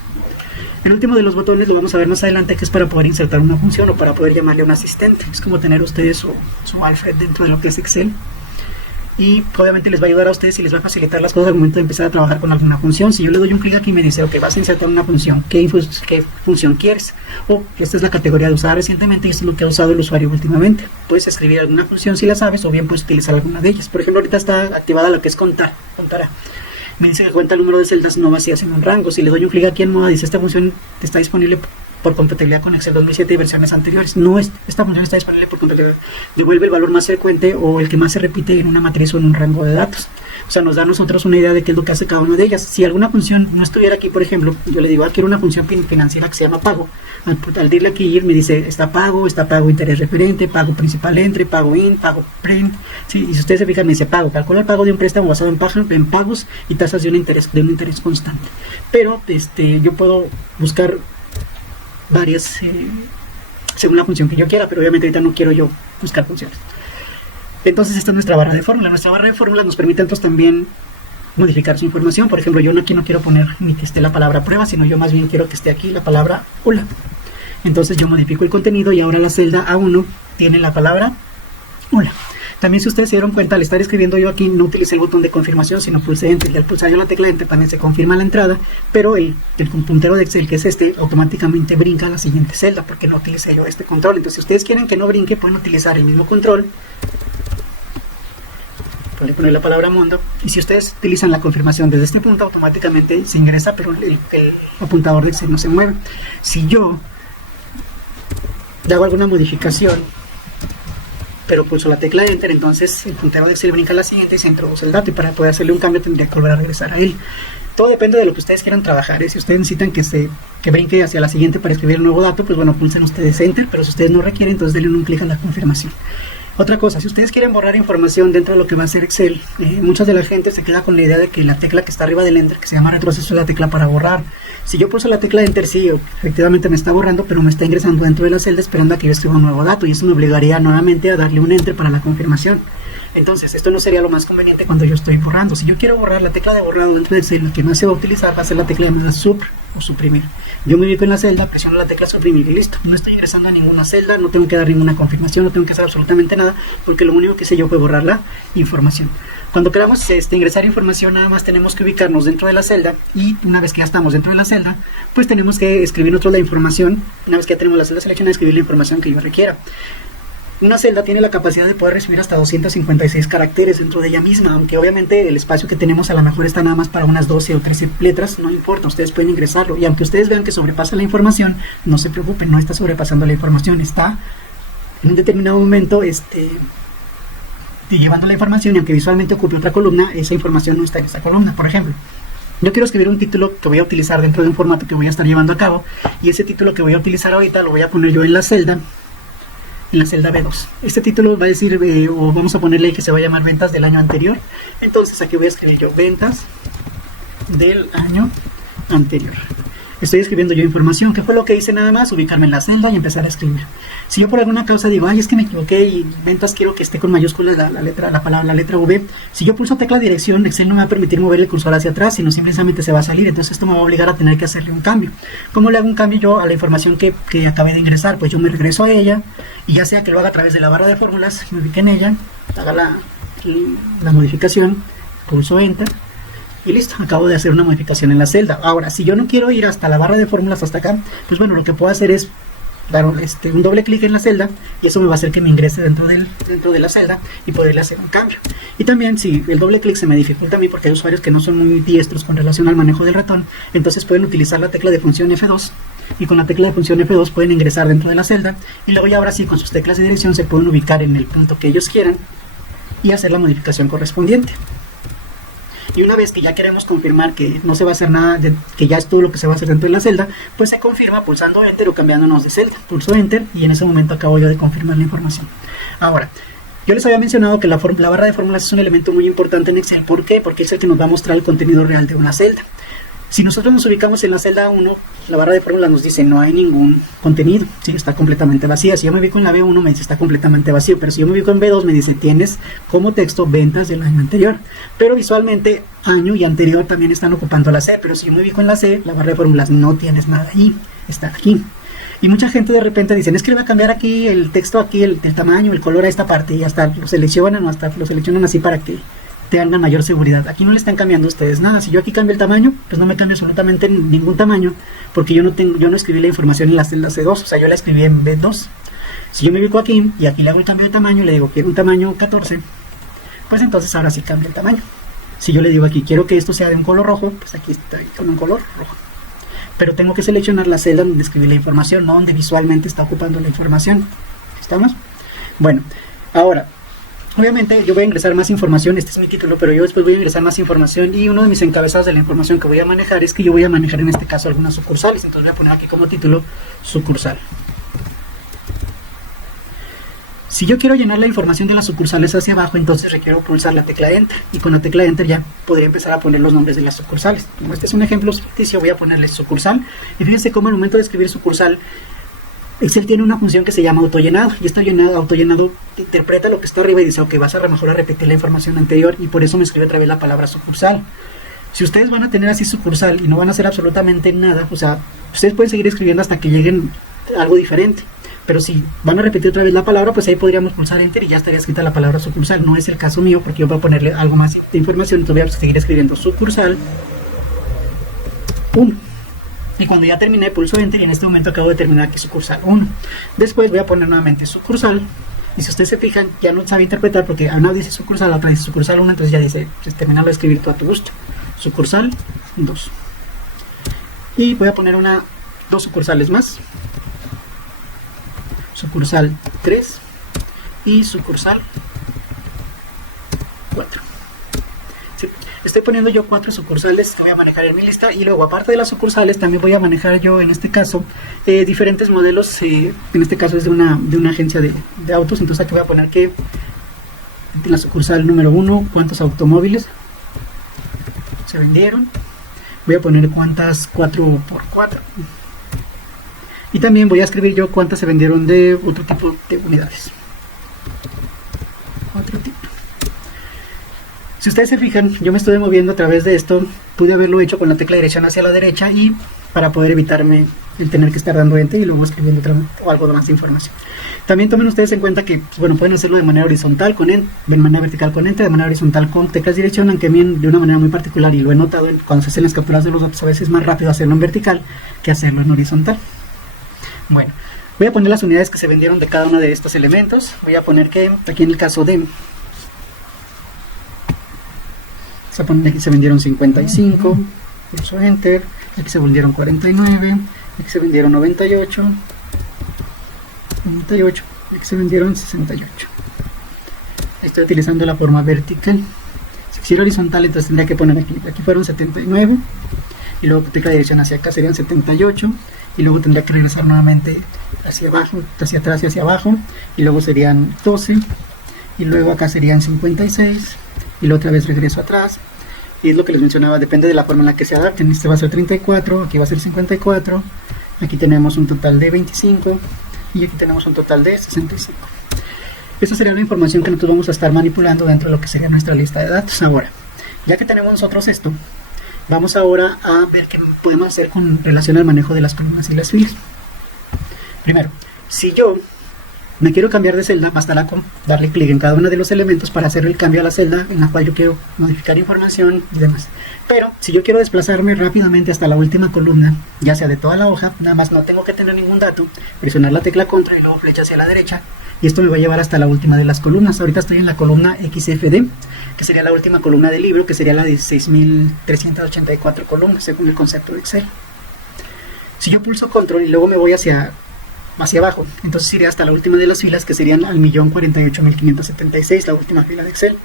El último de los botones lo vamos a ver más adelante, que es para poder insertar una función o para poder llamarle a un asistente. Es como tener ustedes su Alfred dentro de lo que es Excel. Y obviamente les va a ayudar a ustedes y les va a facilitar las cosas al momento de empezar a trabajar con alguna función. Si yo le doy un clic aquí y me dice, ok, vas a insertar una función, ¿qué función quieres? O esta es la categoría de usada recientemente y esto es lo que ha usado el usuario últimamente. Puedes escribir alguna función si la sabes, o bien puedes utilizar alguna de ellas. Por ejemplo, ahorita está activada lo que es contará. Me dice que cuenta el número de celdas no vacías en un rango. Si le doy un clic aquí en moda, dice esta función está disponible por compatibilidad con Excel 2007 y versiones anteriores. No es, esta función está disponible por compatibilidad. Devuelve el valor más frecuente o el que más se repite en una matriz o en un rango de datos. O sea, nos da a nosotros una idea de qué es lo que hace cada una de ellas. Si alguna función no estuviera aquí, por ejemplo, yo le digo, quiero una función financiera que se llama pago. Al dirle aquí me dice, está pago interés referente, pago principal entre, pago in, pago print. Sí, y si ustedes se fijan, me dice pago, calcula el pago de un préstamo basado en pagos y tasas de un interés constante. Pero yo puedo buscar varias según la función que yo quiera, pero obviamente ahorita no quiero yo buscar funciones. Entonces esta es nuestra barra de fórmula. Nuestra barra de fórmulas nos permite entonces también modificar su información. Por ejemplo, yo aquí no quiero poner ni que esté la palabra prueba, sino yo más bien quiero que esté aquí la palabra hola. Entonces yo modifico el contenido y ahora la celda A1 tiene la palabra hola. También, si ustedes se dieron cuenta, al estar escribiendo yo aquí no utilicé el botón de confirmación, sino pulsé Enter. Y al pulsar yo la tecla Enter también se confirma la entrada, pero el puntero de Excel, que es automáticamente brinca a la siguiente celda porque no utilicé yo este control. Entonces, si ustedes quieren que no brinque, pueden utilizar el mismo control. Pueden poner la palabra mundo, y si ustedes utilizan la confirmación desde este punto, automáticamente se ingresa, pero el apuntador de Excel no se mueve. Si yo hago alguna modificación, pero pulso la tecla Enter, entonces el puntero de Excel brinca a la siguiente y se introduce el dato, y para poder hacerle un cambio tendría que volver a regresar a él. Todo depende de lo que ustedes quieran trabajar, ¿eh? Si ustedes necesitan que brinque hacia la siguiente para escribir el nuevo dato, pues bueno, pulsen ustedes Enter, pero si ustedes no requieren, entonces denle un clic a la confirmación. Otra cosa, si ustedes quieren borrar información dentro de lo que va a ser Excel, muchas de la gente se queda con la idea de que la tecla que está arriba del Enter, que se llama retroceso, es la tecla para borrar. Si yo pulso la tecla Enter, sí, efectivamente me está borrando, pero me está ingresando dentro de la celda esperando a que yo escriba un nuevo dato, y eso me obligaría nuevamente a darle un Enter para la confirmación. Entonces, esto no sería lo más conveniente cuando yo estoy borrando. Si yo quiero borrar la tecla de borrado dentro de Excel, lo que más se va a utilizar va a ser la tecla de sub o suprimir. Yo me ubico en la celda, presiono la tecla suprimir y listo. No estoy ingresando a ninguna celda, no tengo que dar ninguna confirmación, no tengo que hacer absolutamente nada, porque lo único que sé yo fue borrar la información. Cuando queramos ingresar información, nada más tenemos que ubicarnos dentro de la celda, y una vez que ya estamos dentro de la celda, pues tenemos que escribir nosotros la información. Una vez que ya tenemos la celda seleccionada, escribir la información que yo requiera. Una celda tiene la capacidad de poder recibir hasta 256 caracteres dentro de ella misma, aunque obviamente el espacio que tenemos a lo mejor está nada más para unas 12 o 13 letras, no importa, ustedes pueden ingresarlo, y aunque ustedes vean que sobrepasa la información, no se preocupen, no está sobrepasando la información, está en un determinado momento llevando la información, y aunque visualmente ocupe otra columna, esa información no está en esa columna. Por ejemplo, yo quiero escribir un título que voy a utilizar dentro de un formato que voy a estar llevando a cabo, y ese título que voy a utilizar ahorita lo voy a poner yo en la celda B2. Este título va a decir, o vamos a ponerle que se va a llamar ventas del año anterior. Entonces aquí voy a escribir yo ventas del año anterior. Estoy escribiendo yo información. ¿Qué fue lo que hice? Nada más ubicarme en la celda y empezar a escribir. Si yo por alguna causa digo, ay, es que me equivoqué y ventas quiero que esté con mayúsculas la letra V, si yo pulso tecla dirección, Excel no me va a permitir mover el cursor hacia atrás, sino simplemente se va a salir. Entonces esto me va a obligar a tener que hacerle un cambio. ¿Cómo le hago un cambio yo a la información que acabé de ingresar? Pues yo me regreso a ella, y ya sea que lo haga a través de la barra de fórmulas, me ubique en ella, haga la modificación, pulso Enter, y listo, acabo de hacer una modificación en la celda. Ahora, si yo no quiero ir hasta la barra de fórmulas, hasta acá, pues bueno, lo que puedo hacer es dar un doble clic en la celda, y eso me va a hacer que me ingrese dentro de la celda y poderle hacer un cambio. Y también, si el doble clic se me dificulta a mí, porque hay usuarios que no son muy diestros con relación al manejo del ratón, entonces pueden utilizar la tecla de función F2, y con la tecla de función F2 pueden ingresar dentro de la celda, y luego ya ahora sí, con sus teclas de dirección se pueden ubicar en el punto que ellos quieran y hacer la modificación correspondiente. Y una vez que ya queremos confirmar que no se va a hacer nada, que ya es todo lo que se va a hacer dentro de la celda, pues se confirma pulsando Enter o cambiándonos de celda. Pulso Enter y en ese momento acabo yo de confirmar la información. Ahora, yo les había mencionado que la barra de fórmulas es un elemento muy importante en Excel. ¿Por qué? Porque es el que nos va a mostrar el contenido real de una celda. Si nosotros nos ubicamos en la celda 1, la barra de fórmulas nos dice no hay ningún contenido, ¿sí? Está completamente vacía. Si yo me ubico en la B1 me dice está completamente vacío, pero si yo me ubico en B2 me dice tienes como texto ventas del año anterior, pero visualmente año y anterior también están ocupando la C, pero si yo me ubico en la C, la barra de fórmulas no tienes nada ahí, está aquí. Y mucha gente de repente dice, es que le va a cambiar aquí el texto, aquí el tamaño, el color a esta parte, y hasta lo seleccionan así para que tengan mayor seguridad. Aquí no le están cambiando ustedes nada. Si yo aquí cambio el tamaño, pues no me cambio absolutamente ningún tamaño, porque yo no escribí la información en la celda C2, o sea, yo la escribí en B2. Si yo me ubico aquí y aquí le hago el cambio de tamaño, le digo quiero un tamaño 14, pues entonces ahora sí cambia el tamaño. Si yo le digo aquí quiero que esto sea de un color rojo, pues aquí estoy con un color rojo. pero tengo que seleccionar la celda donde escribí la información, no donde visualmente está ocupando la información. ¿Estamos? Bueno, ahora, obviamente yo voy a ingresar más información, este es mi título, pero yo después voy a ingresar más información y uno de mis encabezados de la información que voy a manejar es que yo voy a manejar en este caso algunas sucursales, entonces voy a poner aquí como título sucursal. Si yo quiero llenar la información de las sucursales hacia abajo, entonces requiero pulsar la tecla Enter, y con la tecla Enter ya podría empezar a poner los nombres de las sucursales. Como este es un ejemplo ficticio, voy a ponerle sucursal, y fíjense cómo al momento de escribir sucursal, Excel tiene una función que se llama autollenado, y este autollenado interpreta lo que está arriba y dice, ok, vas a mejor a repetir la información anterior, y por eso me escribe otra vez la palabra sucursal. Si ustedes van a tener así sucursal y no van a hacer absolutamente nada, o sea, ustedes pueden seguir escribiendo hasta que lleguen a algo diferente. Pero si van a repetir otra vez la palabra, pues ahí podríamos pulsar Enter y ya estaría escrita la palabra sucursal. No es el caso mío porque yo voy a ponerle algo más de información, entonces voy a seguir escribiendo sucursal 1. Y cuando ya terminé, pulso Enter y en este momento acabo de terminar aquí sucursal 1. Después voy a poner nuevamente sucursal. Y si ustedes se fijan, ya no sabe interpretar porque una dice sucursal, la otra dice sucursal 1, entonces ya dice, pues, terminarlo de escribir todo a tu gusto. Sucursal 2. Y voy a poner dos sucursales más. Sucursal 3 y sucursal 4. Sí, estoy poniendo yo 4 sucursales que voy a manejar en mi lista y luego aparte de las sucursales también voy a manejar yo en este caso diferentes modelos, en este caso es de una agencia de autos, entonces aquí voy a poner que en la sucursal número 1 cuántos automóviles se vendieron, voy a poner cuántas 4x4. Y también voy a escribir yo cuántas se vendieron de otro tipo de unidades. Otro tipo. Si ustedes se fijan, yo me estoy moviendo a través de esto. Pude haberlo hecho con la tecla dirección hacia la derecha y para poder evitarme el tener que estar dando Enter y luego escribiendo o algo más de información. También tomen ustedes en cuenta que, bueno, pueden hacerlo de manera horizontal con Enter, de manera vertical con Enter, de manera horizontal con teclas dirección, aunque a mí de una manera muy particular, y lo he notado cuando se hacen las capturas de los datos, a veces es más rápido hacerlo en vertical que hacerlo en horizontal. Bueno, voy a poner las unidades que se vendieron de cada uno de estos elementos. Voy a poner que aquí en el caso de aquí se vendieron 55, pulso Enter, aquí se vendieron 49, aquí se vendieron 98, aquí se vendieron 68. Estoy utilizando la forma vertical. Si quisiera horizontal, entonces tendría que poner aquí fueron 79, y luego tecla dirección hacia acá serían 78. Y luego tendría que regresar nuevamente hacia abajo, hacia atrás y hacia abajo, y luego serían 12, y luego acá serían 56, y la otra vez regreso atrás, y es lo que les mencionaba, depende de la forma en la que se adapten. Este va a ser 34, aquí va a ser 54, aquí tenemos un total de 25, y aquí tenemos un total de 65. Esta sería la información que nosotros vamos a estar manipulando dentro de lo que sería nuestra lista de datos. Ahora, ya que tenemos nosotros esto, vamos ahora a ver qué podemos hacer con relación al manejo de las columnas y las filas. Primero, si yo me quiero cambiar de celda, bastará con darle clic en cada uno de los elementos para hacer el cambio a la celda en la cual yo quiero modificar información y demás. Pero si yo quiero desplazarme rápidamente hasta la última columna, ya sea de toda la hoja, nada más no tengo que tener ningún dato, presionar la tecla contra y luego flecha hacia la derecha, y esto me va a llevar hasta la última de las columnas. Ahorita estoy en la columna XFD, que sería la última columna del libro, que sería la de 6.384 columnas según el concepto de Excel. Si yo pulso control y luego me voy hacia abajo, entonces iré hasta la última de las filas, que serían al 1.048.576, la última fila de Excel.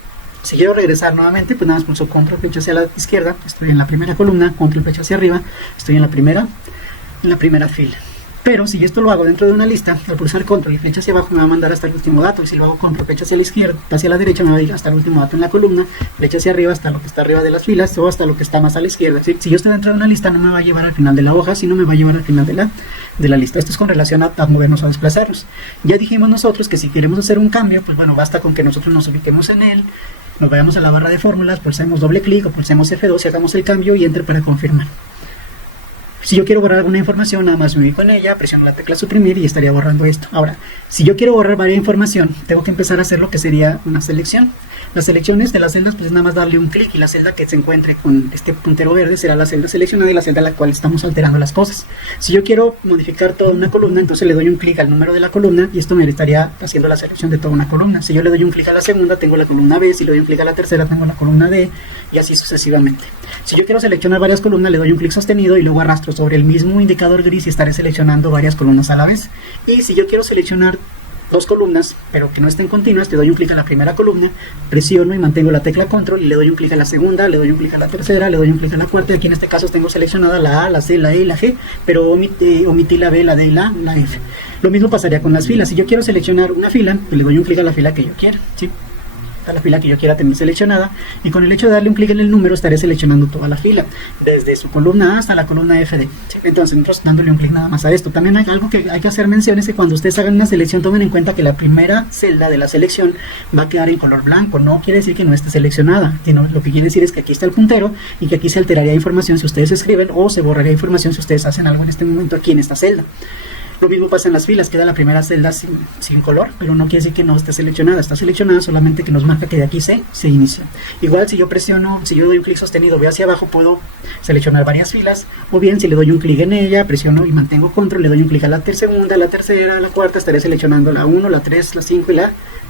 Si quiero regresar nuevamente, pues nada más pulso control flecha hacia la izquierda, estoy en la primera columna, control flecha hacia arriba, estoy en la primera fila. Pero si esto lo hago dentro de una lista, al pulsar control y flecha hacia abajo me va a mandar hasta el último dato, y si lo hago control flecha hacia la izquierda, hacia la derecha, me va a ir hasta el último dato en la columna, flecha hacia arriba hasta lo que está arriba de las filas, o hasta lo que está más a la izquierda. ¿Sí? Si yo estoy dentro de una lista, no me va a llevar al final de la hoja, sino me va a llevar al final de la lista. Esto es con relación a movernos o a desplazarnos. Ya dijimos nosotros que si queremos hacer un cambio, pues bueno, basta con que nosotros nos ubiquemos en él, nos vayamos a la barra de fórmulas, pulsemos doble clic o pulsemos F2 y hagamos el cambio y entre para confirmar. Si yo quiero borrar alguna información, nada más me ubico en ella, presiono la tecla suprimir y estaría borrando esto. Ahora, si yo quiero borrar varias información, tengo que empezar a hacer lo que sería una selección. Las selecciones de las celdas, pues nada más darle un clic y la celda que se encuentre con este puntero verde será la celda seleccionada y la celda a la cual estamos alterando las cosas. Si yo quiero modificar toda una columna, entonces le doy un clic al número de la columna y esto me estaría haciendo la selección de toda una columna. Si yo le doy un clic a la segunda, tengo la columna B, si le doy un clic a la tercera, tengo la columna D y así sucesivamente. Si yo quiero seleccionar varias columnas, le doy un clic sostenido y luego arrastro sobre el mismo indicador gris y estaré seleccionando varias columnas a la vez. Y si yo quiero seleccionar dos columnas, pero que no estén continuas, le doy un clic a la primera columna, presiono y mantengo la tecla control y le doy un clic a la segunda, le doy un clic a la tercera, le doy un clic a la cuarta y aquí en este caso tengo seleccionada la A, la C, la E y la G, pero omití la B, la D y la F. Lo mismo pasaría con las filas. Si yo quiero seleccionar una fila, pues le doy un clic a la fila que yo quiera, ¿sí? A la fila que yo quiera tener seleccionada y con el hecho de darle un clic en el número estaré seleccionando toda la fila desde su columna A hasta la columna FD. ¿Sí? Entonces nosotros dándole un clic nada más a esto. También hay algo que hay que hacer mención, es que cuando ustedes hagan una selección tomen en cuenta que la primera celda de la selección va a quedar en color blanco. No quiere decir que no esté seleccionada, sino lo que quiere decir es que aquí está el puntero y que aquí se alteraría información si ustedes escriben o se borraría información si ustedes hacen algo en este momento aquí en esta celda. Lo mismo pasa en las filas, queda la primera celda sin color, pero no quiere decir que no esté seleccionada, está seleccionada, solamente que nos marca que de aquí se inicia. Igual si yo doy un clic sostenido, voy hacia abajo, puedo seleccionar varias filas, o bien si le doy un clic en ella, presiono y mantengo control, le doy un clic a la segunda, la tercera, la cuarta, estaré seleccionando la 1, la 3, la 5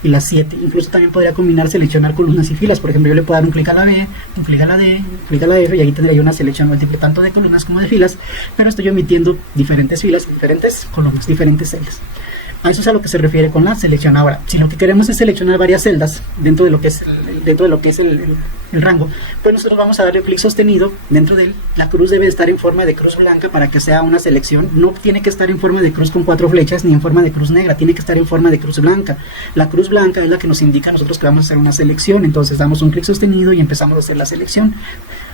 y la 7. Incluso también podría combinar seleccionar columnas y filas. Por ejemplo, yo le puedo dar un clic a la B, un clic a la D, un clic a la F y ahí tendría yo una selección múltiple tanto de columnas como de filas, pero estoy omitiendo diferentes filas, diferentes columnas, diferentes celdas. A eso es a lo que se refiere con la selección. Ahora, si lo que queremos es seleccionar varias celdas dentro de lo que es el rango, pues nosotros vamos a darle un clic sostenido. Dentro de él, la cruz debe estar en forma de cruz blanca para que sea una selección. No tiene que estar en forma de cruz con 4 flechas ni en forma de cruz negra, tiene que estar en forma de cruz blanca. La cruz blanca es la que nos indica a nosotros que vamos a hacer una selección. Entonces damos un clic sostenido y empezamos a hacer la selección.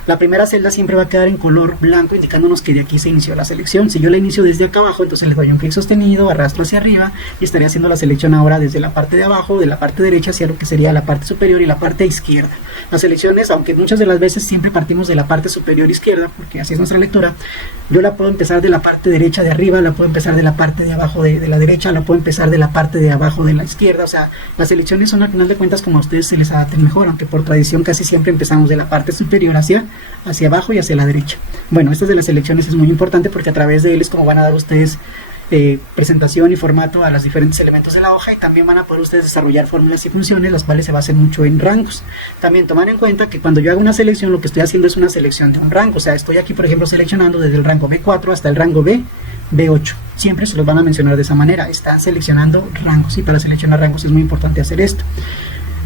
La primera celda siempre va a quedar en color blanco, indicándonos que de aquí se inició la selección. Si yo la inicio desde acá abajo, entonces le doy un clic sostenido, arrastro hacia arriba y estaría haciendo la selección ahora desde la parte de abajo, de la parte derecha hacia lo que sería la parte superior y la parte izquierda. Las selecciones, aunque muchas de las veces siempre partimos de la parte superior izquierda, porque así es nuestra lectura, yo la puedo empezar de la parte derecha de arriba, la puedo empezar de la parte de abajo de la derecha, la puedo empezar de la parte de abajo de la izquierda. O sea, las selecciones son al final de cuentas como a ustedes se les adapten mejor, aunque por tradición casi siempre empezamos de la parte superior hacia abajo y hacia la derecha. Bueno, esto de las selecciones es muy importante porque a través de él es como van a dar ustedes presentación y formato a los diferentes elementos de la hoja y también van a poder ustedes desarrollar fórmulas y funciones, las cuales se basan mucho en rangos. También tomar en cuenta que cuando yo hago una selección, lo que estoy haciendo es una selección de un rango. O sea, estoy aquí por ejemplo seleccionando desde el rango B4 hasta el rango B8. Siempre se los van a mencionar de esa manera, están seleccionando rangos y para seleccionar rangos es muy importante hacer esto.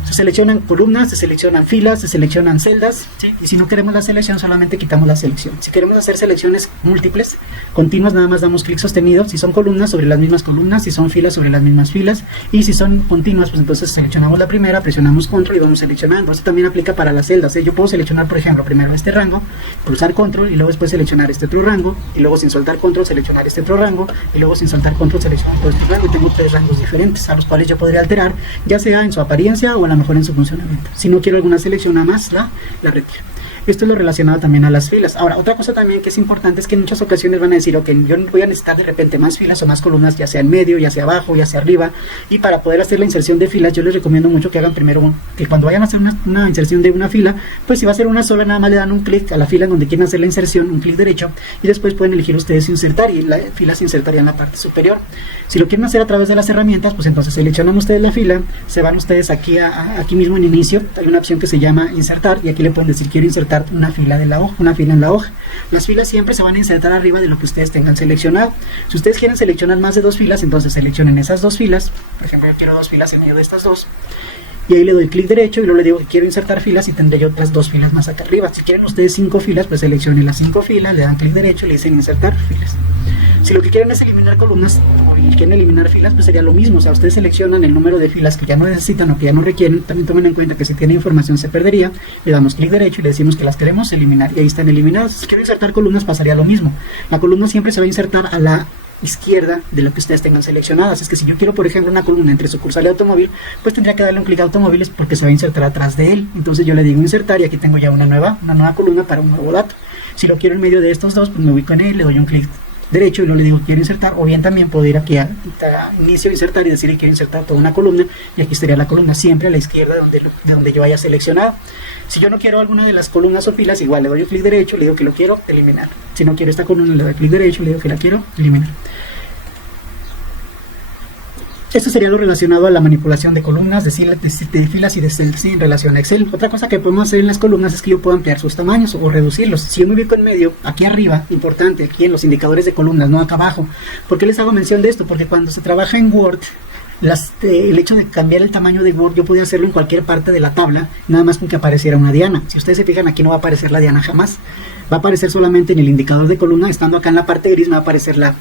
Se seleccionan columnas, se seleccionan filas, se seleccionan celdas, ¿sí? Y si no queremos la selección, solamente quitamos la selección. Si queremos hacer selecciones múltiples, continuas, nada más damos clic sostenido. Si son columnas, sobre las mismas columnas, si son filas, sobre las mismas filas, y si son continuas, pues entonces seleccionamos la primera, presionamos control y vamos seleccionando. Esto también aplica para las celdas, ¿eh? Yo puedo seleccionar, por ejemplo, primero este rango, pulsar control y luego después seleccionar este otro rango, y luego sin soltar control seleccionar este otro rango, y luego sin soltar control seleccionar todo este rango, y tengo 3 rangos diferentes a los cuales yo podría alterar, ya sea en su apariencia o en la mejor en su funcionamiento. Si no quiero alguna selección nada más, la retiro. Esto es lo relacionado también a las filas. Ahora, otra cosa también que es importante es que en muchas ocasiones van a decir, ok, yo voy a necesitar de repente más filas o más columnas, ya sea en medio, ya sea abajo, ya sea arriba, y para poder hacer la inserción de filas, yo les recomiendo mucho que hagan primero, que cuando vayan a hacer una inserción de una fila, pues si va a ser una sola, nada más le dan un clic a la fila en donde quieren hacer la inserción, un clic derecho, y después pueden elegir ustedes insertar, y la fila se insertaría en la parte superior. Si lo quieren hacer a través de las herramientas, pues entonces seleccionan ustedes la fila, se van ustedes aquí aquí mismo en inicio, hay una opción que se llama insertar, y aquí le pueden decir quiero insertar una fila de la hoja, una fila en la hoja. Las filas siempre se van a insertar arriba de lo que ustedes tengan seleccionado. Si ustedes quieren seleccionar más de 2 filas, entonces seleccionen esas 2 filas. Por ejemplo, yo quiero 2 filas en medio de estas 2. Y ahí le doy clic derecho y luego le digo que quiero insertar filas y tendré yo otras 2 filas más acá arriba. Si quieren ustedes 5 filas, pues seleccionen las 5 filas, le dan clic derecho y le dicen insertar filas. Si lo que quieren es eliminar columnas y quieren eliminar filas, pues sería lo mismo. O sea, ustedes seleccionan el número de filas que ya no necesitan o que ya no requieren. También tomen en cuenta que si tiene información se perdería. Le damos clic derecho y le decimos que las queremos eliminar. Y ahí están eliminadas. Si quiero insertar columnas, pasaría lo mismo. La columna siempre se va a insertar a la izquierda de lo que ustedes tengan seleccionadas. Es que si yo quiero, por ejemplo, una columna entre sucursal y automóvil, pues tendría que darle un clic a automóviles porque se va a insertar atrás de él. Entonces yo le digo insertar y aquí tengo ya una nueva columna para un nuevo dato. Si lo quiero en medio de estos dos, pues me ubico en él, le doy un clic derecho y luego le digo quiero insertar, o bien también puedo ir aquí a inicio, insertar y decir que quiero insertar toda una columna, y aquí estaría la columna siempre a la izquierda de donde yo haya seleccionado. Si yo no quiero alguna de las columnas o filas, igual le doy clic derecho, le digo que lo quiero eliminar. Si no quiero esta columna, le doy clic derecho, le digo que la quiero eliminar. Esto sería lo relacionado a la manipulación de columnas, de filas y de celdas en relación a Excel. Otra cosa que podemos hacer en las columnas es que yo puedo ampliar sus tamaños o reducirlos. Si yo me ubico en medio, aquí arriba, importante, aquí en los indicadores de columnas, no acá abajo. ¿Por qué les hago mención de esto? Porque cuando se trabaja en Word, el hecho de cambiar el tamaño de Word, yo podía hacerlo en cualquier parte de la tabla, nada más con que apareciera una diana. Si ustedes se fijan, aquí no va a aparecer la diana jamás. Va a aparecer solamente en el indicador de columna, estando acá en la parte gris, me va a aparecer la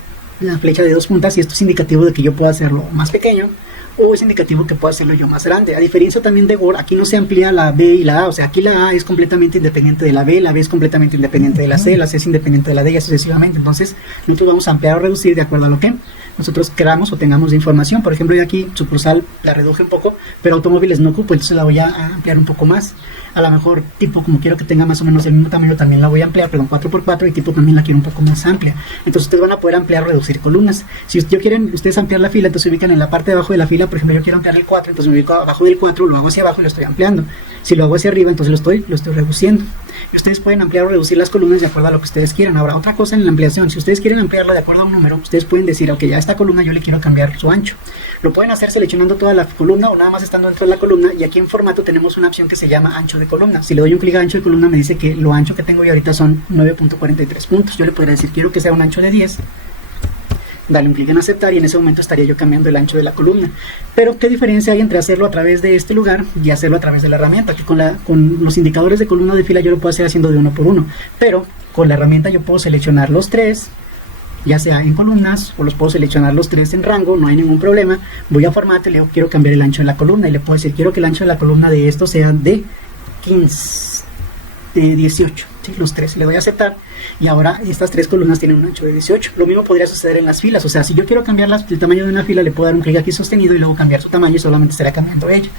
flecha de 2 puntas, y esto es indicativo de que yo puedo hacerlo más pequeño, o es indicativo que puedo hacerlo yo más grande. A diferencia también de Word, aquí no se amplía la B y la A, o sea, aquí la A es completamente independiente de la B es completamente independiente de la C es independiente de la D, y así sucesivamente. Entonces nosotros vamos a ampliar o reducir de acuerdo a lo que nosotros queramos o tengamos de información. Por ejemplo, yo aquí sucursal la reduje un poco, pero automóviles no ocupo, entonces la voy a ampliar un poco más. A lo mejor tipo, como quiero que tenga más o menos el mismo tamaño, también la voy a ampliar, perdón, 4x4, y tipo también la quiero un poco más amplia. Entonces ustedes van a poder ampliar o reducir columnas. Si quieren ustedes ampliar la fila, entonces se ubican en la parte de abajo de la fila. Por ejemplo, yo quiero ampliar el 4, entonces me ubico abajo del 4, lo hago hacia abajo y lo estoy ampliando. Si lo hago hacia arriba, entonces lo estoy reduciendo. Y ustedes pueden ampliar o reducir las columnas de acuerdo a lo que ustedes quieran. Ahora, otra cosa en la ampliación, si ustedes quieren ampliarla de acuerdo a un número, ustedes pueden decir, ok, a esta columna yo le quiero cambiar su ancho. Lo pueden hacer seleccionando toda la columna o nada más estando dentro de la columna, y aquí en formato tenemos una opción que se llama ancho de columna. Si le doy un clic a ancho de columna, me dice que lo ancho que tengo yo ahorita son 9.43 puntos. Yo le podría decir, quiero que sea un ancho de 10. Dale un clic en aceptar y en ese momento estaría yo cambiando el ancho de la columna. Pero ¿qué diferencia hay entre hacerlo a través de este lugar y hacerlo a través de la herramienta? Que con los indicadores de columna o de fila yo lo puedo hacer haciendo de uno por uno, pero con la herramienta yo puedo seleccionar los tres, ya sea en columnas, o los puedo seleccionar los tres en rango, no hay ningún problema. Voy a formato y le digo quiero cambiar el ancho de la columna, y le puedo decir quiero que el ancho de la columna de esto sea de 15, de 18, ¿sí? Los tres, le doy a aceptar, y ahora estas tres columnas tienen un ancho de 18. Lo mismo podría suceder en las filas, o sea, si yo quiero cambiar el tamaño de una fila, le puedo dar un clic aquí sostenido y luego cambiar su tamaño, y solamente estaría cambiando ella.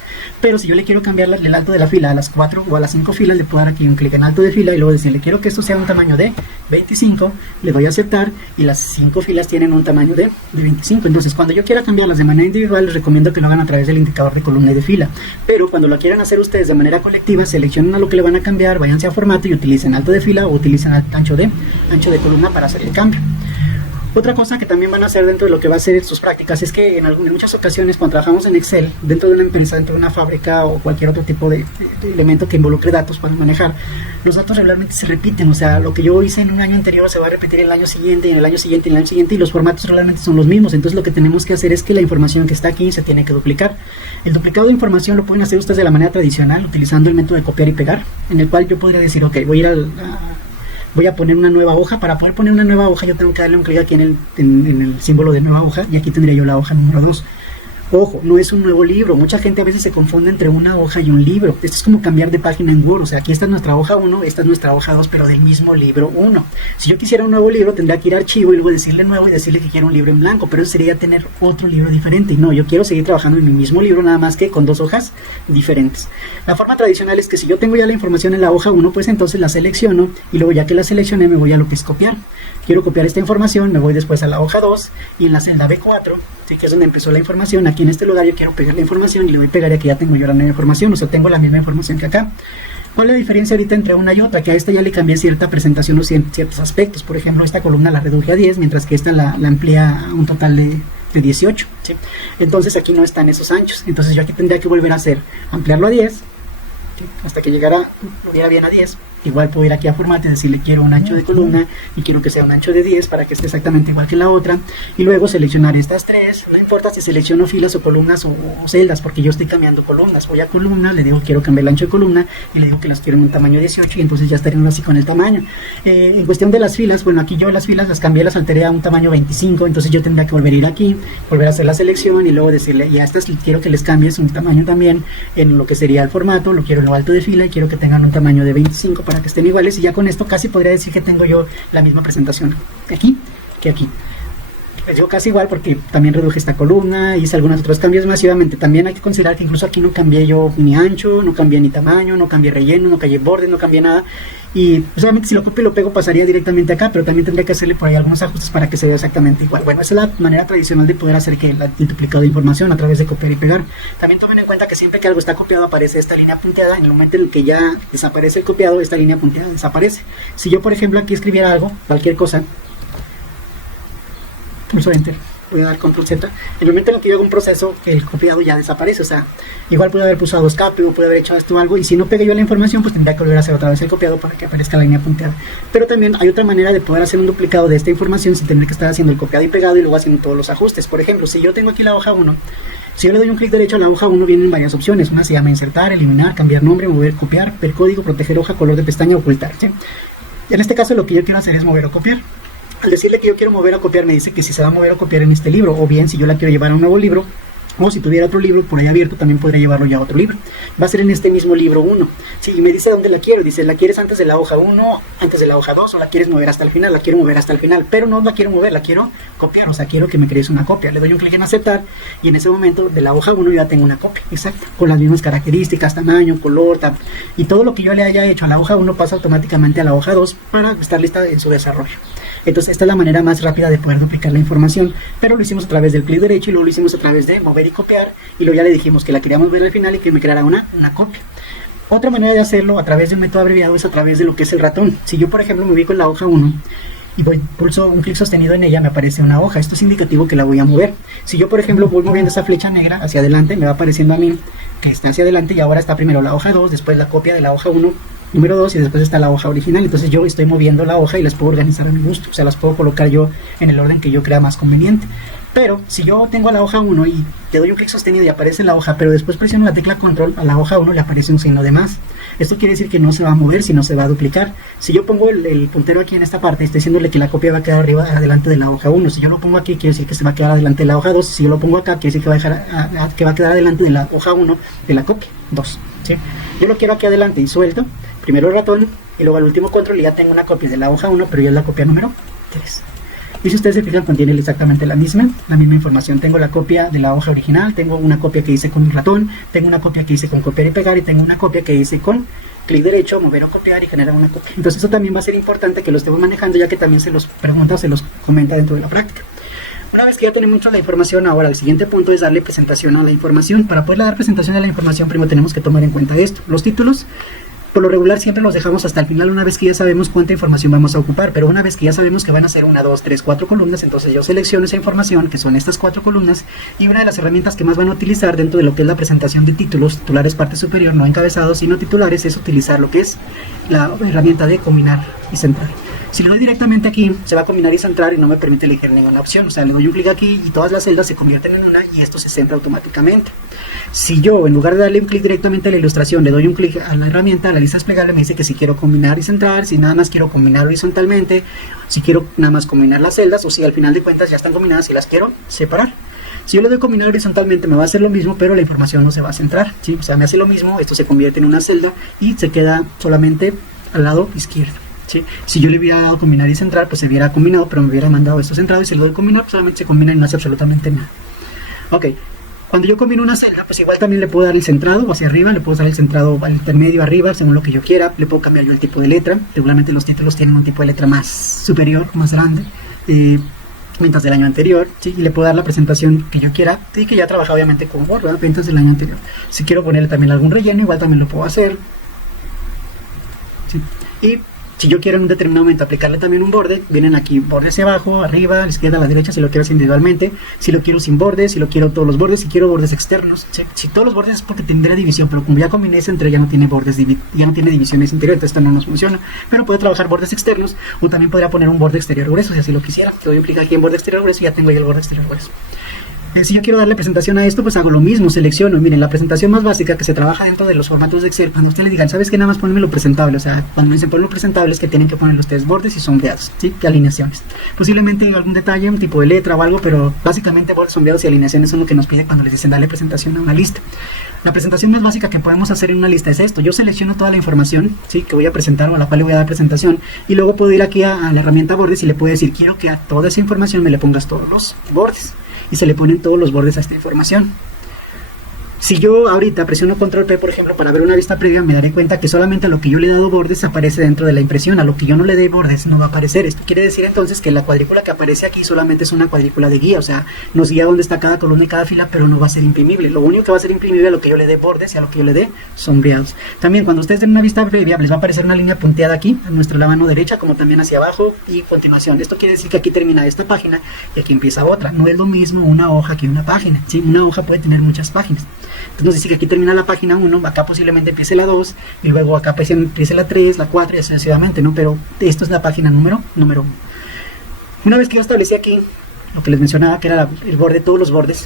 Pero si yo le quiero cambiar el alto de la fila a las 4 o a las 5 filas, le puedo dar aquí un clic en alto de fila y luego decirle quiero que esto sea un tamaño de 25, le doy a aceptar, y las 5 filas tienen un tamaño de 25. Entonces cuando yo quiera cambiarlas de manera individual, les recomiendo que lo hagan a través del indicador de columna y de fila, pero cuando lo quieran hacer ustedes de manera colectiva, seleccionen a lo que le van a cambiar, váyanse a formato y utilicen alto de fila o utilicen ancho de columna para hacer el cambio. Otra cosa que también van a hacer dentro de lo que va a ser sus prácticas es que en muchas ocasiones cuando trabajamos en Excel, dentro de una empresa, dentro de una fábrica o cualquier otro tipo de elemento que involucre datos para manejar, los datos regularmente se repiten. O sea, lo que yo hice en un año anterior se va a repetir el año siguiente, y en el año siguiente, y en el año siguiente, y los formatos regularmente son los mismos. Entonces lo que tenemos que hacer es que la información que está aquí se tiene que duplicar. El duplicado de información lo pueden hacer ustedes de la manera tradicional, utilizando el método de copiar y pegar, en el cual yo podría decir, ok, voy a poner una nueva hoja. Para poder poner una nueva hoja yo tengo que darle un clic aquí en el símbolo de nueva hoja, y aquí tendría yo la hoja número 2. Ojo, no es un nuevo libro. Mucha gente a veces se confunde entre una hoja y un libro. Esto es como cambiar de página en Word. O sea, aquí está nuestra hoja 1, esta es nuestra hoja 2, pero del mismo libro 1. Si yo quisiera un nuevo libro, tendría que ir a archivo y luego decirle nuevo y decirle que quiero un libro en blanco, pero eso sería tener otro libro diferente. Y no, yo quiero seguir trabajando en mi mismo libro, nada más que con 2 hojas diferentes. La forma tradicional es que si yo tengo ya la información en la hoja 1, pues entonces la selecciono, y luego ya que la seleccioné me voy a lo que es copiar. Quiero copiar esta información, me voy después a la hoja 2, y en la celda B4, ¿sí? Que es donde empezó la información, aquí en este lugar yo quiero pegar la información, y le voy a pegar, y aquí ya tengo yo la nueva información, o sea, tengo la misma información que acá. ¿Cuál es la diferencia ahorita entre una y otra? Que a esta ya le cambié cierta presentación o ciertos aspectos. Por ejemplo, esta columna la reduje a 10, mientras que esta la amplía a un total de 18, ¿sí? Entonces aquí no están esos anchos, entonces yo aquí tendría que volver a hacer, ampliarlo a 10, ¿sí? Hasta que lo viera bien a 10. Igual puedo ir aquí a formato y decirle quiero un ancho de columna y quiero que sea un ancho de 10 para que esté exactamente igual que la otra, y luego seleccionar estas tres. No importa si selecciono filas o columnas o celdas, porque yo estoy cambiando columnas. Voy a columna, le digo quiero cambiar el ancho de columna y le digo que las quiero en un tamaño 18, y entonces ya estarían así con el tamaño. En cuestión de las filas, bueno, aquí yo las filas las cambié, las alteré a un tamaño 25, entonces yo tendría que volver a ir aquí, volver a hacer la selección y luego decirle, y a estas quiero que les cambies un tamaño también en lo que sería el formato, lo quiero en lo alto de fila y quiero que tengan un tamaño de 25 para que estén iguales, y ya con esto casi podría decir que tengo yo la misma presentación aquí que aquí. Pues yo casi igual, porque también reduje esta columna, hice algunos otros cambios masivamente. También hay que considerar que incluso aquí no cambié yo ni ancho, no cambié ni tamaño, no cambié relleno, no cambié borde, no cambié nada. Y solamente si lo copio y lo pego pasaría directamente acá, pero también tendría que hacerle por ahí algunos ajustes para que se vea exactamente igual. Bueno, esa es la manera tradicional de poder hacer que el duplicado de información a través de copiar y pegar. También tomen en cuenta que siempre que algo está copiado aparece esta línea punteada. En el momento en el que ya desaparece el copiado, esta línea punteada desaparece. Si yo, por ejemplo, aquí escribiera algo, cualquier cosa, pulso Enter, voy a dar Control Z, en el momento en el que yo hago un proceso, el copiado ya desaparece. O sea, igual puede haber pulsado escape o puede haber hecho esto o algo, y si no pegué yo la información, pues tendría que volver a hacer otra vez el copiado para que aparezca la línea punteada. Pero también hay otra manera de poder hacer un duplicado de esta información sin tener que estar haciendo el copiado y pegado y luego haciendo todos los ajustes. Por ejemplo, si yo tengo aquí la hoja 1, si yo le doy un clic derecho a la hoja 1, vienen varias opciones. Una se llama insertar, eliminar, cambiar nombre, mover, copiar, ver código, proteger hoja, color de pestaña, ocultar, ¿sí? En este caso lo que yo quiero hacer es mover o copiar. Al decirle que yo quiero mover o copiar, me dice que si se va a mover o copiar en este libro, o bien si yo la quiero llevar a un nuevo libro, o si tuviera otro libro por ahí abierto, también podría llevarlo ya a otro libro. Va a ser en este mismo libro 1. Sí, y me dice dónde la quiero. Dice, ¿la quieres antes de la hoja 1, antes de la hoja 2, o la quieres mover hasta el final? La quiero mover hasta el final, pero no la quiero mover, la quiero copiar. O sea, quiero que me crees una copia. Le doy un clic en aceptar y en ese momento de la hoja 1 ya tengo una copia, exacto, con las mismas características, tamaño, color, y todo lo que yo le haya hecho a la hoja 1 pasa automáticamente a la hoja 2 para estar lista en su desarrollo. Entonces esta es la manera más rápida de poder duplicar la información, pero lo hicimos a través del clic derecho y luego lo hicimos a través de mover y copiar, y luego ya le dijimos que la queríamos ver al final y que me creara una copia. Otra manera de hacerlo a través de un método abreviado es a través de lo que es el ratón. Si yo, por ejemplo, me ubico en la hoja 1 y pulso un clic sostenido en ella, me aparece una hoja. Esto es indicativo que la voy a mover. Si yo, por ejemplo, voy moviendo esa flecha negra hacia adelante, me va apareciendo a mí que está hacia adelante, y ahora está primero la hoja 2, después la copia de la hoja 1, número 2, y después está la hoja original. Entonces yo estoy moviendo la hoja y las puedo organizar a mi gusto, o sea, las puedo colocar yo en el orden que yo crea más conveniente. Pero si yo tengo la hoja 1 y le doy un clic sostenido y aparece la hoja, pero después presiono la tecla control, a la hoja 1 le aparece un signo de más. Esto quiere decir que no se va a mover, sino se va a duplicar. Si yo pongo el puntero aquí en esta parte, estoy diciéndole que la copia va a quedar arriba, adelante de la hoja 1. Si yo lo pongo aquí, quiere decir que se va a quedar adelante de la hoja 2. Si yo lo pongo acá, quiere decir que va a quedar adelante de la hoja 1 de la copia 2, ¿sí? Yo lo quiero aquí adelante y suelto, primero el ratón y luego al último control, y ya tengo una copia de la hoja 1, pero ya es la copia número 3. Y si ustedes se fijan, contiene exactamente la misma información. Tengo la copia de la hoja original, tengo una copia que hice con mi ratón, tengo una copia que hice con copiar y pegar, y tengo una copia que hice con clic derecho, mover o copiar y generar una copia. Entonces eso también va a ser importante que lo estemos manejando, ya que también se los pregunta o se los comenta dentro de la práctica. Una vez que ya tenemos la información, ahora el siguiente punto es darle presentación a la información. Para poder dar presentación a la información, primero tenemos que tomar en cuenta esto. Los títulos, por lo regular, siempre los dejamos hasta el final, una vez que ya sabemos cuánta información vamos a ocupar. Pero una vez que ya sabemos que van a ser 1, 2, 3, 4 columnas, entonces yo selecciono esa información, que son estas 4 columnas, y una de las herramientas que más van a utilizar dentro de lo que es la presentación de títulos, titulares parte superior, no encabezados, sino titulares, es utilizar lo que es la herramienta de combinar y centrar. Si le doy directamente aquí, se va a combinar y centrar y no me permite elegir ninguna opción. O sea, le doy un clic aquí y todas las celdas se convierten en una y esto se centra automáticamente. Si yo, en lugar de darle un clic directamente a la ilustración, le doy un clic a la herramienta, a la lista desplegable, me dice que si quiero combinar y centrar, si nada más quiero combinar horizontalmente, si quiero nada más combinar las celdas, o si al final de cuentas ya están combinadas y las quiero separar. Si yo le doy combinar horizontalmente, me va a hacer lo mismo, pero la información no se va a centrar, ¿sí? O sea, me hace lo mismo, esto se convierte en una celda y se queda solamente al lado izquierdo, ¿sí? Si yo le hubiera dado combinar y centrar, pues se hubiera combinado, pero me hubiera mandado esto centrado, y si le doy combinar, pues solamente se combina y no hace absolutamente nada. Ok, cuando yo combino una celda, pues igual también le puedo dar el centrado hacia arriba, le puedo dar el centrado al intermedio arriba, según lo que yo quiera. Le puedo cambiar yo el tipo de letra. Regularmente los títulos tienen un tipo de letra más superior, más grande, ventas del año anterior, ¿sí? Y le puedo dar la presentación que yo quiera, y que ya he trabajado obviamente con Word, ¿verdad? Ventas del año anterior. Si quiero ponerle también algún relleno, igual también lo puedo hacer, ¿sí? Y si yo quiero en un determinado momento aplicarle también un borde, vienen aquí borde hacia abajo, arriba, a la izquierda, a la derecha, si lo quiero hacer individualmente, si lo quiero sin bordes, si lo quiero todos los bordes, si quiero bordes externos, ¿sí? Si todos los bordes es porque tendrá división, pero como ya combiné ese entre, ya no tiene bordes, ya no tiene divisiones interiores, entonces esto no nos funciona. Pero puedo trabajar bordes externos, o también podría poner un borde exterior grueso, si así lo quisiera. Le doy un clic aquí en borde exterior grueso y ya tengo ahí el borde exterior grueso. Si yo quiero darle presentación a esto, pues hago lo mismo, selecciono. Miren, la presentación más básica que se trabaja dentro de los formatos de Excel, cuando ustedes le digan, ¿sabes qué? Nada más ponme lo presentable. O sea, cuando me dicen ponme lo presentable es que tienen que poner ustedes bordes y sombreados, ¿sí? Y alineaciones. Posiblemente algún detalle, un tipo de letra o algo, pero básicamente bordes, sombreados y alineaciones son lo que nos pide cuando les dicen darle presentación a una lista. La presentación más básica que podemos hacer en una lista es esto. Yo selecciono toda la información, ¿sí? Que voy a presentar o a la cual le voy a dar presentación, y luego puedo ir aquí a la herramienta bordes y le puedo decir, quiero que a toda esa información me le pongas todos los bordes. Y se le ponen todos los bordes a esta información. Si yo ahorita presiono control P, por ejemplo, para ver una vista previa, me daré cuenta que solamente a lo que yo le he dado bordes aparece dentro de la impresión. A lo que yo no le dé bordes no va a aparecer. Esto quiere decir entonces que la cuadrícula que aparece aquí solamente es una cuadrícula de guía. O sea, nos guía dónde está cada columna y cada fila, pero no va a ser imprimible. Lo único que va a ser imprimible es a lo que yo le dé bordes y a lo que yo le dé sombreados. También cuando ustedes den una vista previa, les va a aparecer una línea punteada aquí, a nuestra mano derecha, como también hacia abajo y continuación. Esto quiere decir que aquí termina esta página y aquí empieza otra. No es lo mismo una hoja que una página, ¿sí? Una hoja puede tener muchas páginas. Entonces nos dice que aquí termina la página 1, acá posiblemente empiece la 2, y luego acá empiece la 3, la 4 y así sucesivamente, ¿no? Pero esto es la página número 1. Una vez que yo establecí aquí lo que les mencionaba, que era el borde, todos los bordes,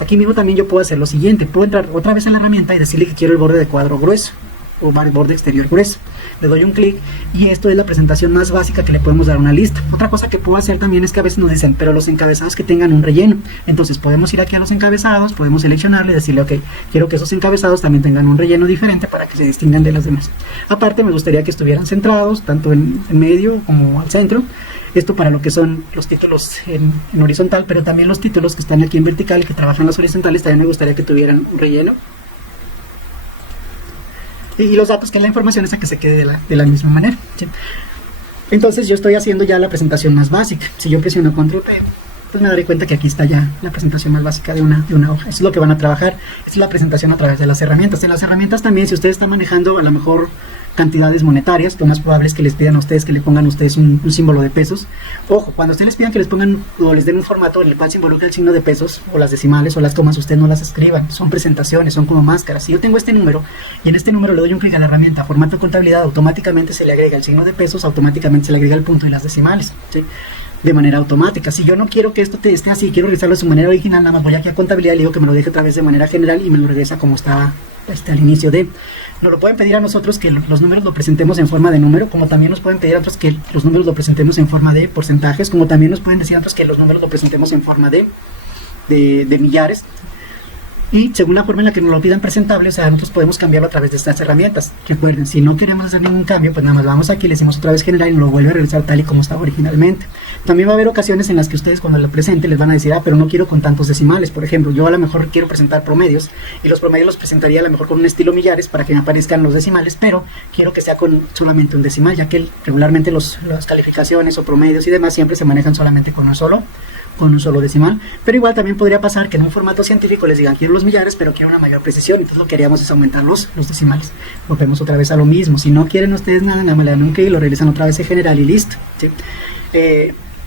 aquí mismo también yo puedo hacer lo siguiente. Puedo entrar otra vez a la herramienta y decirle que quiero el borde de cuadro grueso o borde exterior grueso. Le doy un clic y esto es la presentación más básica que le podemos dar a una lista. Otra cosa que puedo hacer también es que a veces nos dicen, pero los encabezados que tengan un relleno. Entonces podemos ir aquí a los encabezados, podemos seleccionarle y decirle, ok, quiero que esos encabezados también tengan un relleno diferente para que se distingan de las demás. Aparte me gustaría que estuvieran centrados, tanto en medio como al centro. Esto para lo que son los títulos en horizontal, pero también los títulos que están aquí en vertical y que trabajan las horizontales, también me gustaría que tuvieran un relleno. Y los datos, que es la información esa que se quede de la misma manera, ¿sí? Entonces yo estoy haciendo ya la presentación más básica. Si yo presiono control P, pues me daré cuenta que aquí está ya la presentación más básica de una hoja. Eso es lo que van a trabajar. Esta es la presentación a través de las herramientas. En las herramientas también, si ustedes están manejando a lo mejor cantidades monetarias, lo más probable es que les pidan a ustedes que le pongan a ustedes un símbolo de pesos. Ojo, cuando ustedes les pidan que les pongan o les den un formato en el cual se involucre el signo de pesos o las decimales o las comas, ustedes no las escriban, son presentaciones, son como máscaras. Si yo tengo este número y en este número le doy un clic a la herramienta formato contabilidad, automáticamente se le agrega el signo de pesos, automáticamente se le agrega el punto y las decimales, ¿sí? De manera automática. Si yo no quiero que esto esté así, quiero realizarlo de su manera original, nada más voy aquí a contabilidad y le digo que me lo deje otra vez de manera general y me lo regresa como estaba al inicio de. Nos lo pueden pedir a nosotros que los números lo presentemos en forma de número, como también nos pueden pedir a otros que los números lo presentemos en forma de porcentajes, como también nos pueden decir a otros que los números lo presentemos en forma de millares. Y según la forma en la que nos lo pidan presentable, o sea, nosotros podemos cambiarlo a través de estas herramientas. Recuerden, si no queremos hacer ningún cambio, pues nada más vamos aquí, le decimos otra vez general y nos lo vuelve a realizar tal y como estaba originalmente. También va a haber ocasiones en las que ustedes cuando lo presenten les van a decir, pero no quiero con tantos decimales. Por ejemplo, yo a lo mejor quiero presentar promedios y los promedios los presentaría a lo mejor con un estilo millares para que me aparezcan los decimales, pero quiero que sea con solamente un decimal, ya que regularmente las calificaciones o promedios y demás siempre se manejan solamente con un solo decimal. Pero igual también podría pasar que en un formato científico les digan quiero los millares pero quiero una mayor precisión, entonces lo que haríamos es aumentar los decimales. Volvemos otra vez a lo mismo. Si no quieren ustedes nada me le dan un clic y lo regresan otra vez en general y listo, ¿sí?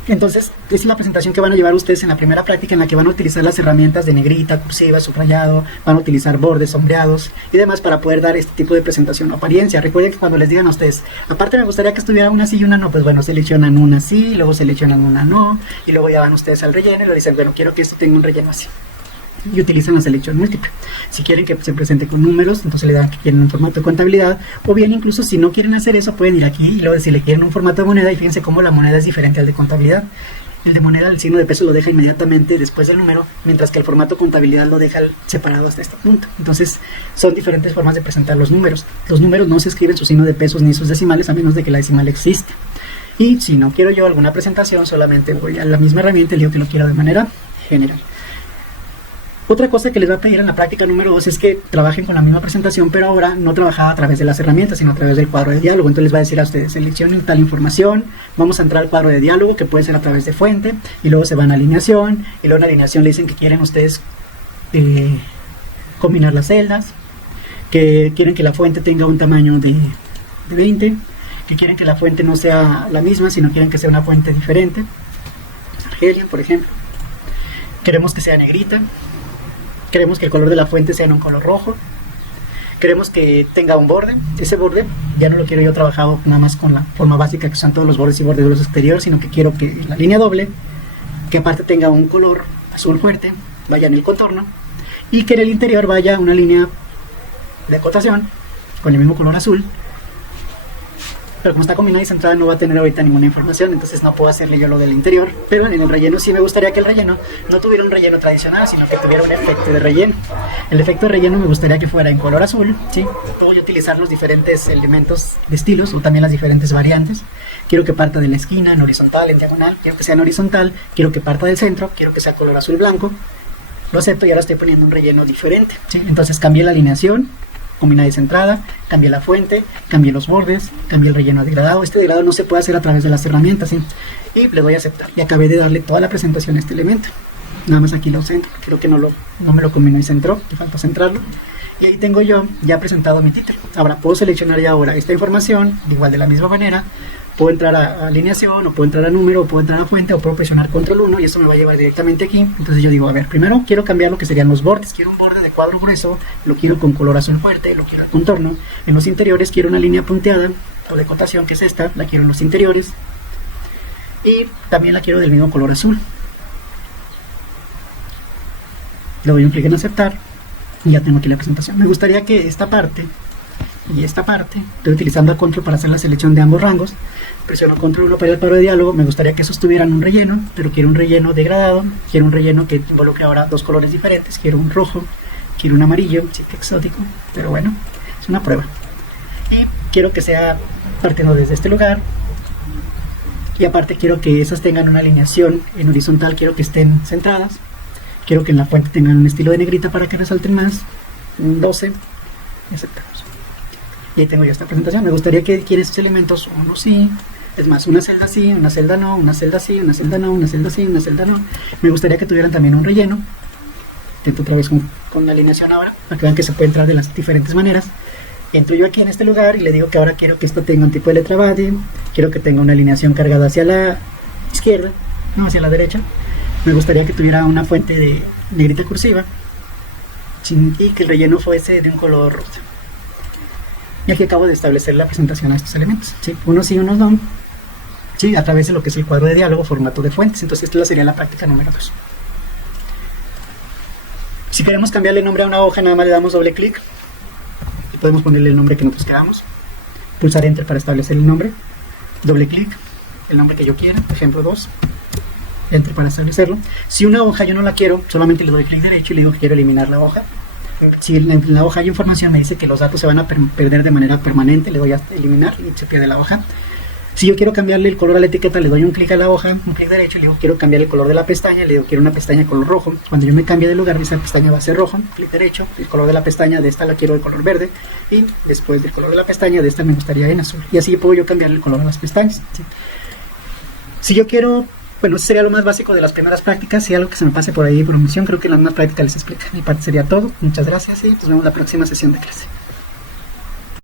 Entonces, esta es la presentación que van a llevar ustedes en la primera práctica, en la que van a utilizar las herramientas de negrita, cursiva, subrayado, van a utilizar bordes, sombreados y demás para poder dar este tipo de presentación o apariencia. Recuerden que cuando les digan a ustedes, aparte me gustaría que estuviera una sí y una no, pues bueno, seleccionan una sí, luego seleccionan una no, y luego ya van ustedes al relleno y le dicen, bueno, quiero que esto tenga un relleno así. Y utilizan la selección múltiple. Si quieren que se presente con números, entonces le dan que quieren un formato de contabilidad, o bien incluso si no quieren hacer eso, pueden ir aquí y luego decirle quieren un formato de moneda, y fíjense cómo la moneda es diferente al de contabilidad. El de moneda, el signo de peso lo deja inmediatamente después del número, mientras que el formato contabilidad lo deja separado hasta este punto. Entonces son diferentes formas de presentar los números. Los números no se escriben su signo de pesos ni sus decimales a menos de que la decimal existe. Y si no quiero yo alguna presentación, solamente voy a la misma herramienta y le digo que lo quiero de manera general. Otra cosa que les va a pedir en la práctica número 2 es que trabajen con la misma presentación, pero ahora no trabajada a través de las herramientas, sino a través del cuadro de diálogo. Entonces les va a decir a ustedes, seleccionen tal información, vamos a entrar al cuadro de diálogo, que puede ser a través de fuente, y luego se van a alineación, y luego en alineación le dicen que quieren ustedes combinar las celdas, que quieren que la fuente tenga un tamaño de 20, que quieren que la fuente no sea la misma, sino quieren que sea una fuente diferente, Argelian, por ejemplo. Queremos que sea negrita. Queremos que el color de la fuente sea en un color rojo. Queremos que tenga un borde. Ese borde ya no lo quiero yo trabajado nada más con la forma básica que son todos los bordes y bordes de los exteriores, sino que quiero que la línea doble, que aparte tenga un color azul fuerte, vaya en el contorno y que en el interior vaya una línea de acotación con el mismo color azul. Pero como está combinada y centrada no va a tener ahorita ninguna información, entonces no puedo hacerle yo lo del interior. Pero en el relleno sí me gustaría que el relleno no tuviera un relleno tradicional, sino que tuviera un efecto de relleno. El efecto de relleno me gustaría que fuera en color azul, ¿sí? Puedo yo utilizar los diferentes elementos de estilos o también las diferentes variantes. Quiero que parta de la esquina, en horizontal, en diagonal, quiero que sea en horizontal, quiero que parta del centro, quiero que sea color azul blanco. Lo acepto y ahora estoy poniendo un relleno diferente, ¿sí? Entonces cambié la alineación, combinada y centrada, cambié la fuente, cambié los bordes, cambié el relleno degradado. Este degradado no se puede hacer a través de las herramientas, ¿sí? Y le doy a aceptar. Y acabé de darle toda la presentación a este elemento. Nada más aquí lo centro, creo que no me lo combinó y centró, me falta centrarlo. Y ahí tengo yo ya presentado mi título. Ahora puedo seleccionar ya ahora esta información, igual de la misma manera. Puedo entrar a alineación, o puedo entrar a número, o puedo entrar a fuente, o puedo presionar control 1 y eso me va a llevar directamente aquí. Entonces yo digo, a ver, primero quiero cambiar lo que serían los bordes. Quiero un borde de cuadro grueso, lo quiero con color azul fuerte, lo quiero al contorno. En los interiores quiero una línea punteada o de cotación, que es esta, la quiero en los interiores. Y también la quiero del mismo color azul. Le doy un clic en aceptar y ya tengo aquí la presentación. Me gustaría que esta parte y esta parte, estoy utilizando el control para hacer la selección de ambos rangos, presiono control 1 para el paro de diálogo. Me gustaría que esos tuvieran un relleno, pero quiero un relleno degradado, quiero un relleno que involucre ahora dos colores diferentes, quiero un rojo, quiero un amarillo, sí, exótico, pero bueno, es una prueba. Y quiero que sea partiendo desde este lugar, y aparte quiero que esas tengan una alineación en horizontal, quiero que estén centradas, quiero que en la fuente tengan un estilo de negrita para que resalten más, un 12, y aceptamos. Y ahí tengo ya esta presentación. Me gustaría que quieran estos elementos, uno sí, es más, una celda sí, una celda no, una celda sí, una celda no, una celda sí, una celda no. Me gustaría que tuvieran también un relleno. Intento otra vez con la alineación ahora, para que vean que se puede entrar de las diferentes maneras. Entro yo aquí en este lugar y le digo que ahora quiero que esto tenga un tipo de letra body, quiero que tenga una alineación cargada hacia la izquierda, no hacia la derecha. Me gustaría que tuviera una fuente de negrita cursiva y que el relleno fuese de un color rosa. Y aquí acabo de establecer la presentación a estos elementos, ¿sí? Unos sí, unos no, ¿sí? A través de lo que es el cuadro de diálogo, formato de fuentes. Entonces esta sería la práctica número 2. Si queremos cambiarle el nombre a una hoja, nada más le damos doble clic y podemos ponerle el nombre que nosotros queramos. Pulsar Enter para establecer el nombre, doble clic, el nombre que yo quiera, ejemplo 2, Enter para establecerlo. Si una hoja yo no la quiero, solamente le doy clic derecho y le digo que quiero eliminar la hoja. Si en la hoja hay información, me dice que los datos se van a perder de manera permanente, le doy a eliminar y se pierde la hoja. Si yo quiero cambiarle el color a la etiqueta, le doy un clic a la hoja, un clic derecho, y le digo quiero cambiar el color de la pestaña, le digo quiero una pestaña color rojo. Cuando yo me cambie de lugar, esa pestaña va a ser rojo, clic derecho, el color de la pestaña de esta la quiero de color verde, y después del color de la pestaña de esta me gustaría en azul. Y así puedo yo cambiar el color de las pestañas, ¿sí? Si yo quiero, bueno, eso sería lo más básico de las primeras prácticas. Si algo que se me pase por ahí por omisión, creo que en la más práctica les explica. Mi parte sería todo. Muchas gracias y nos vemos en la próxima sesión de clase.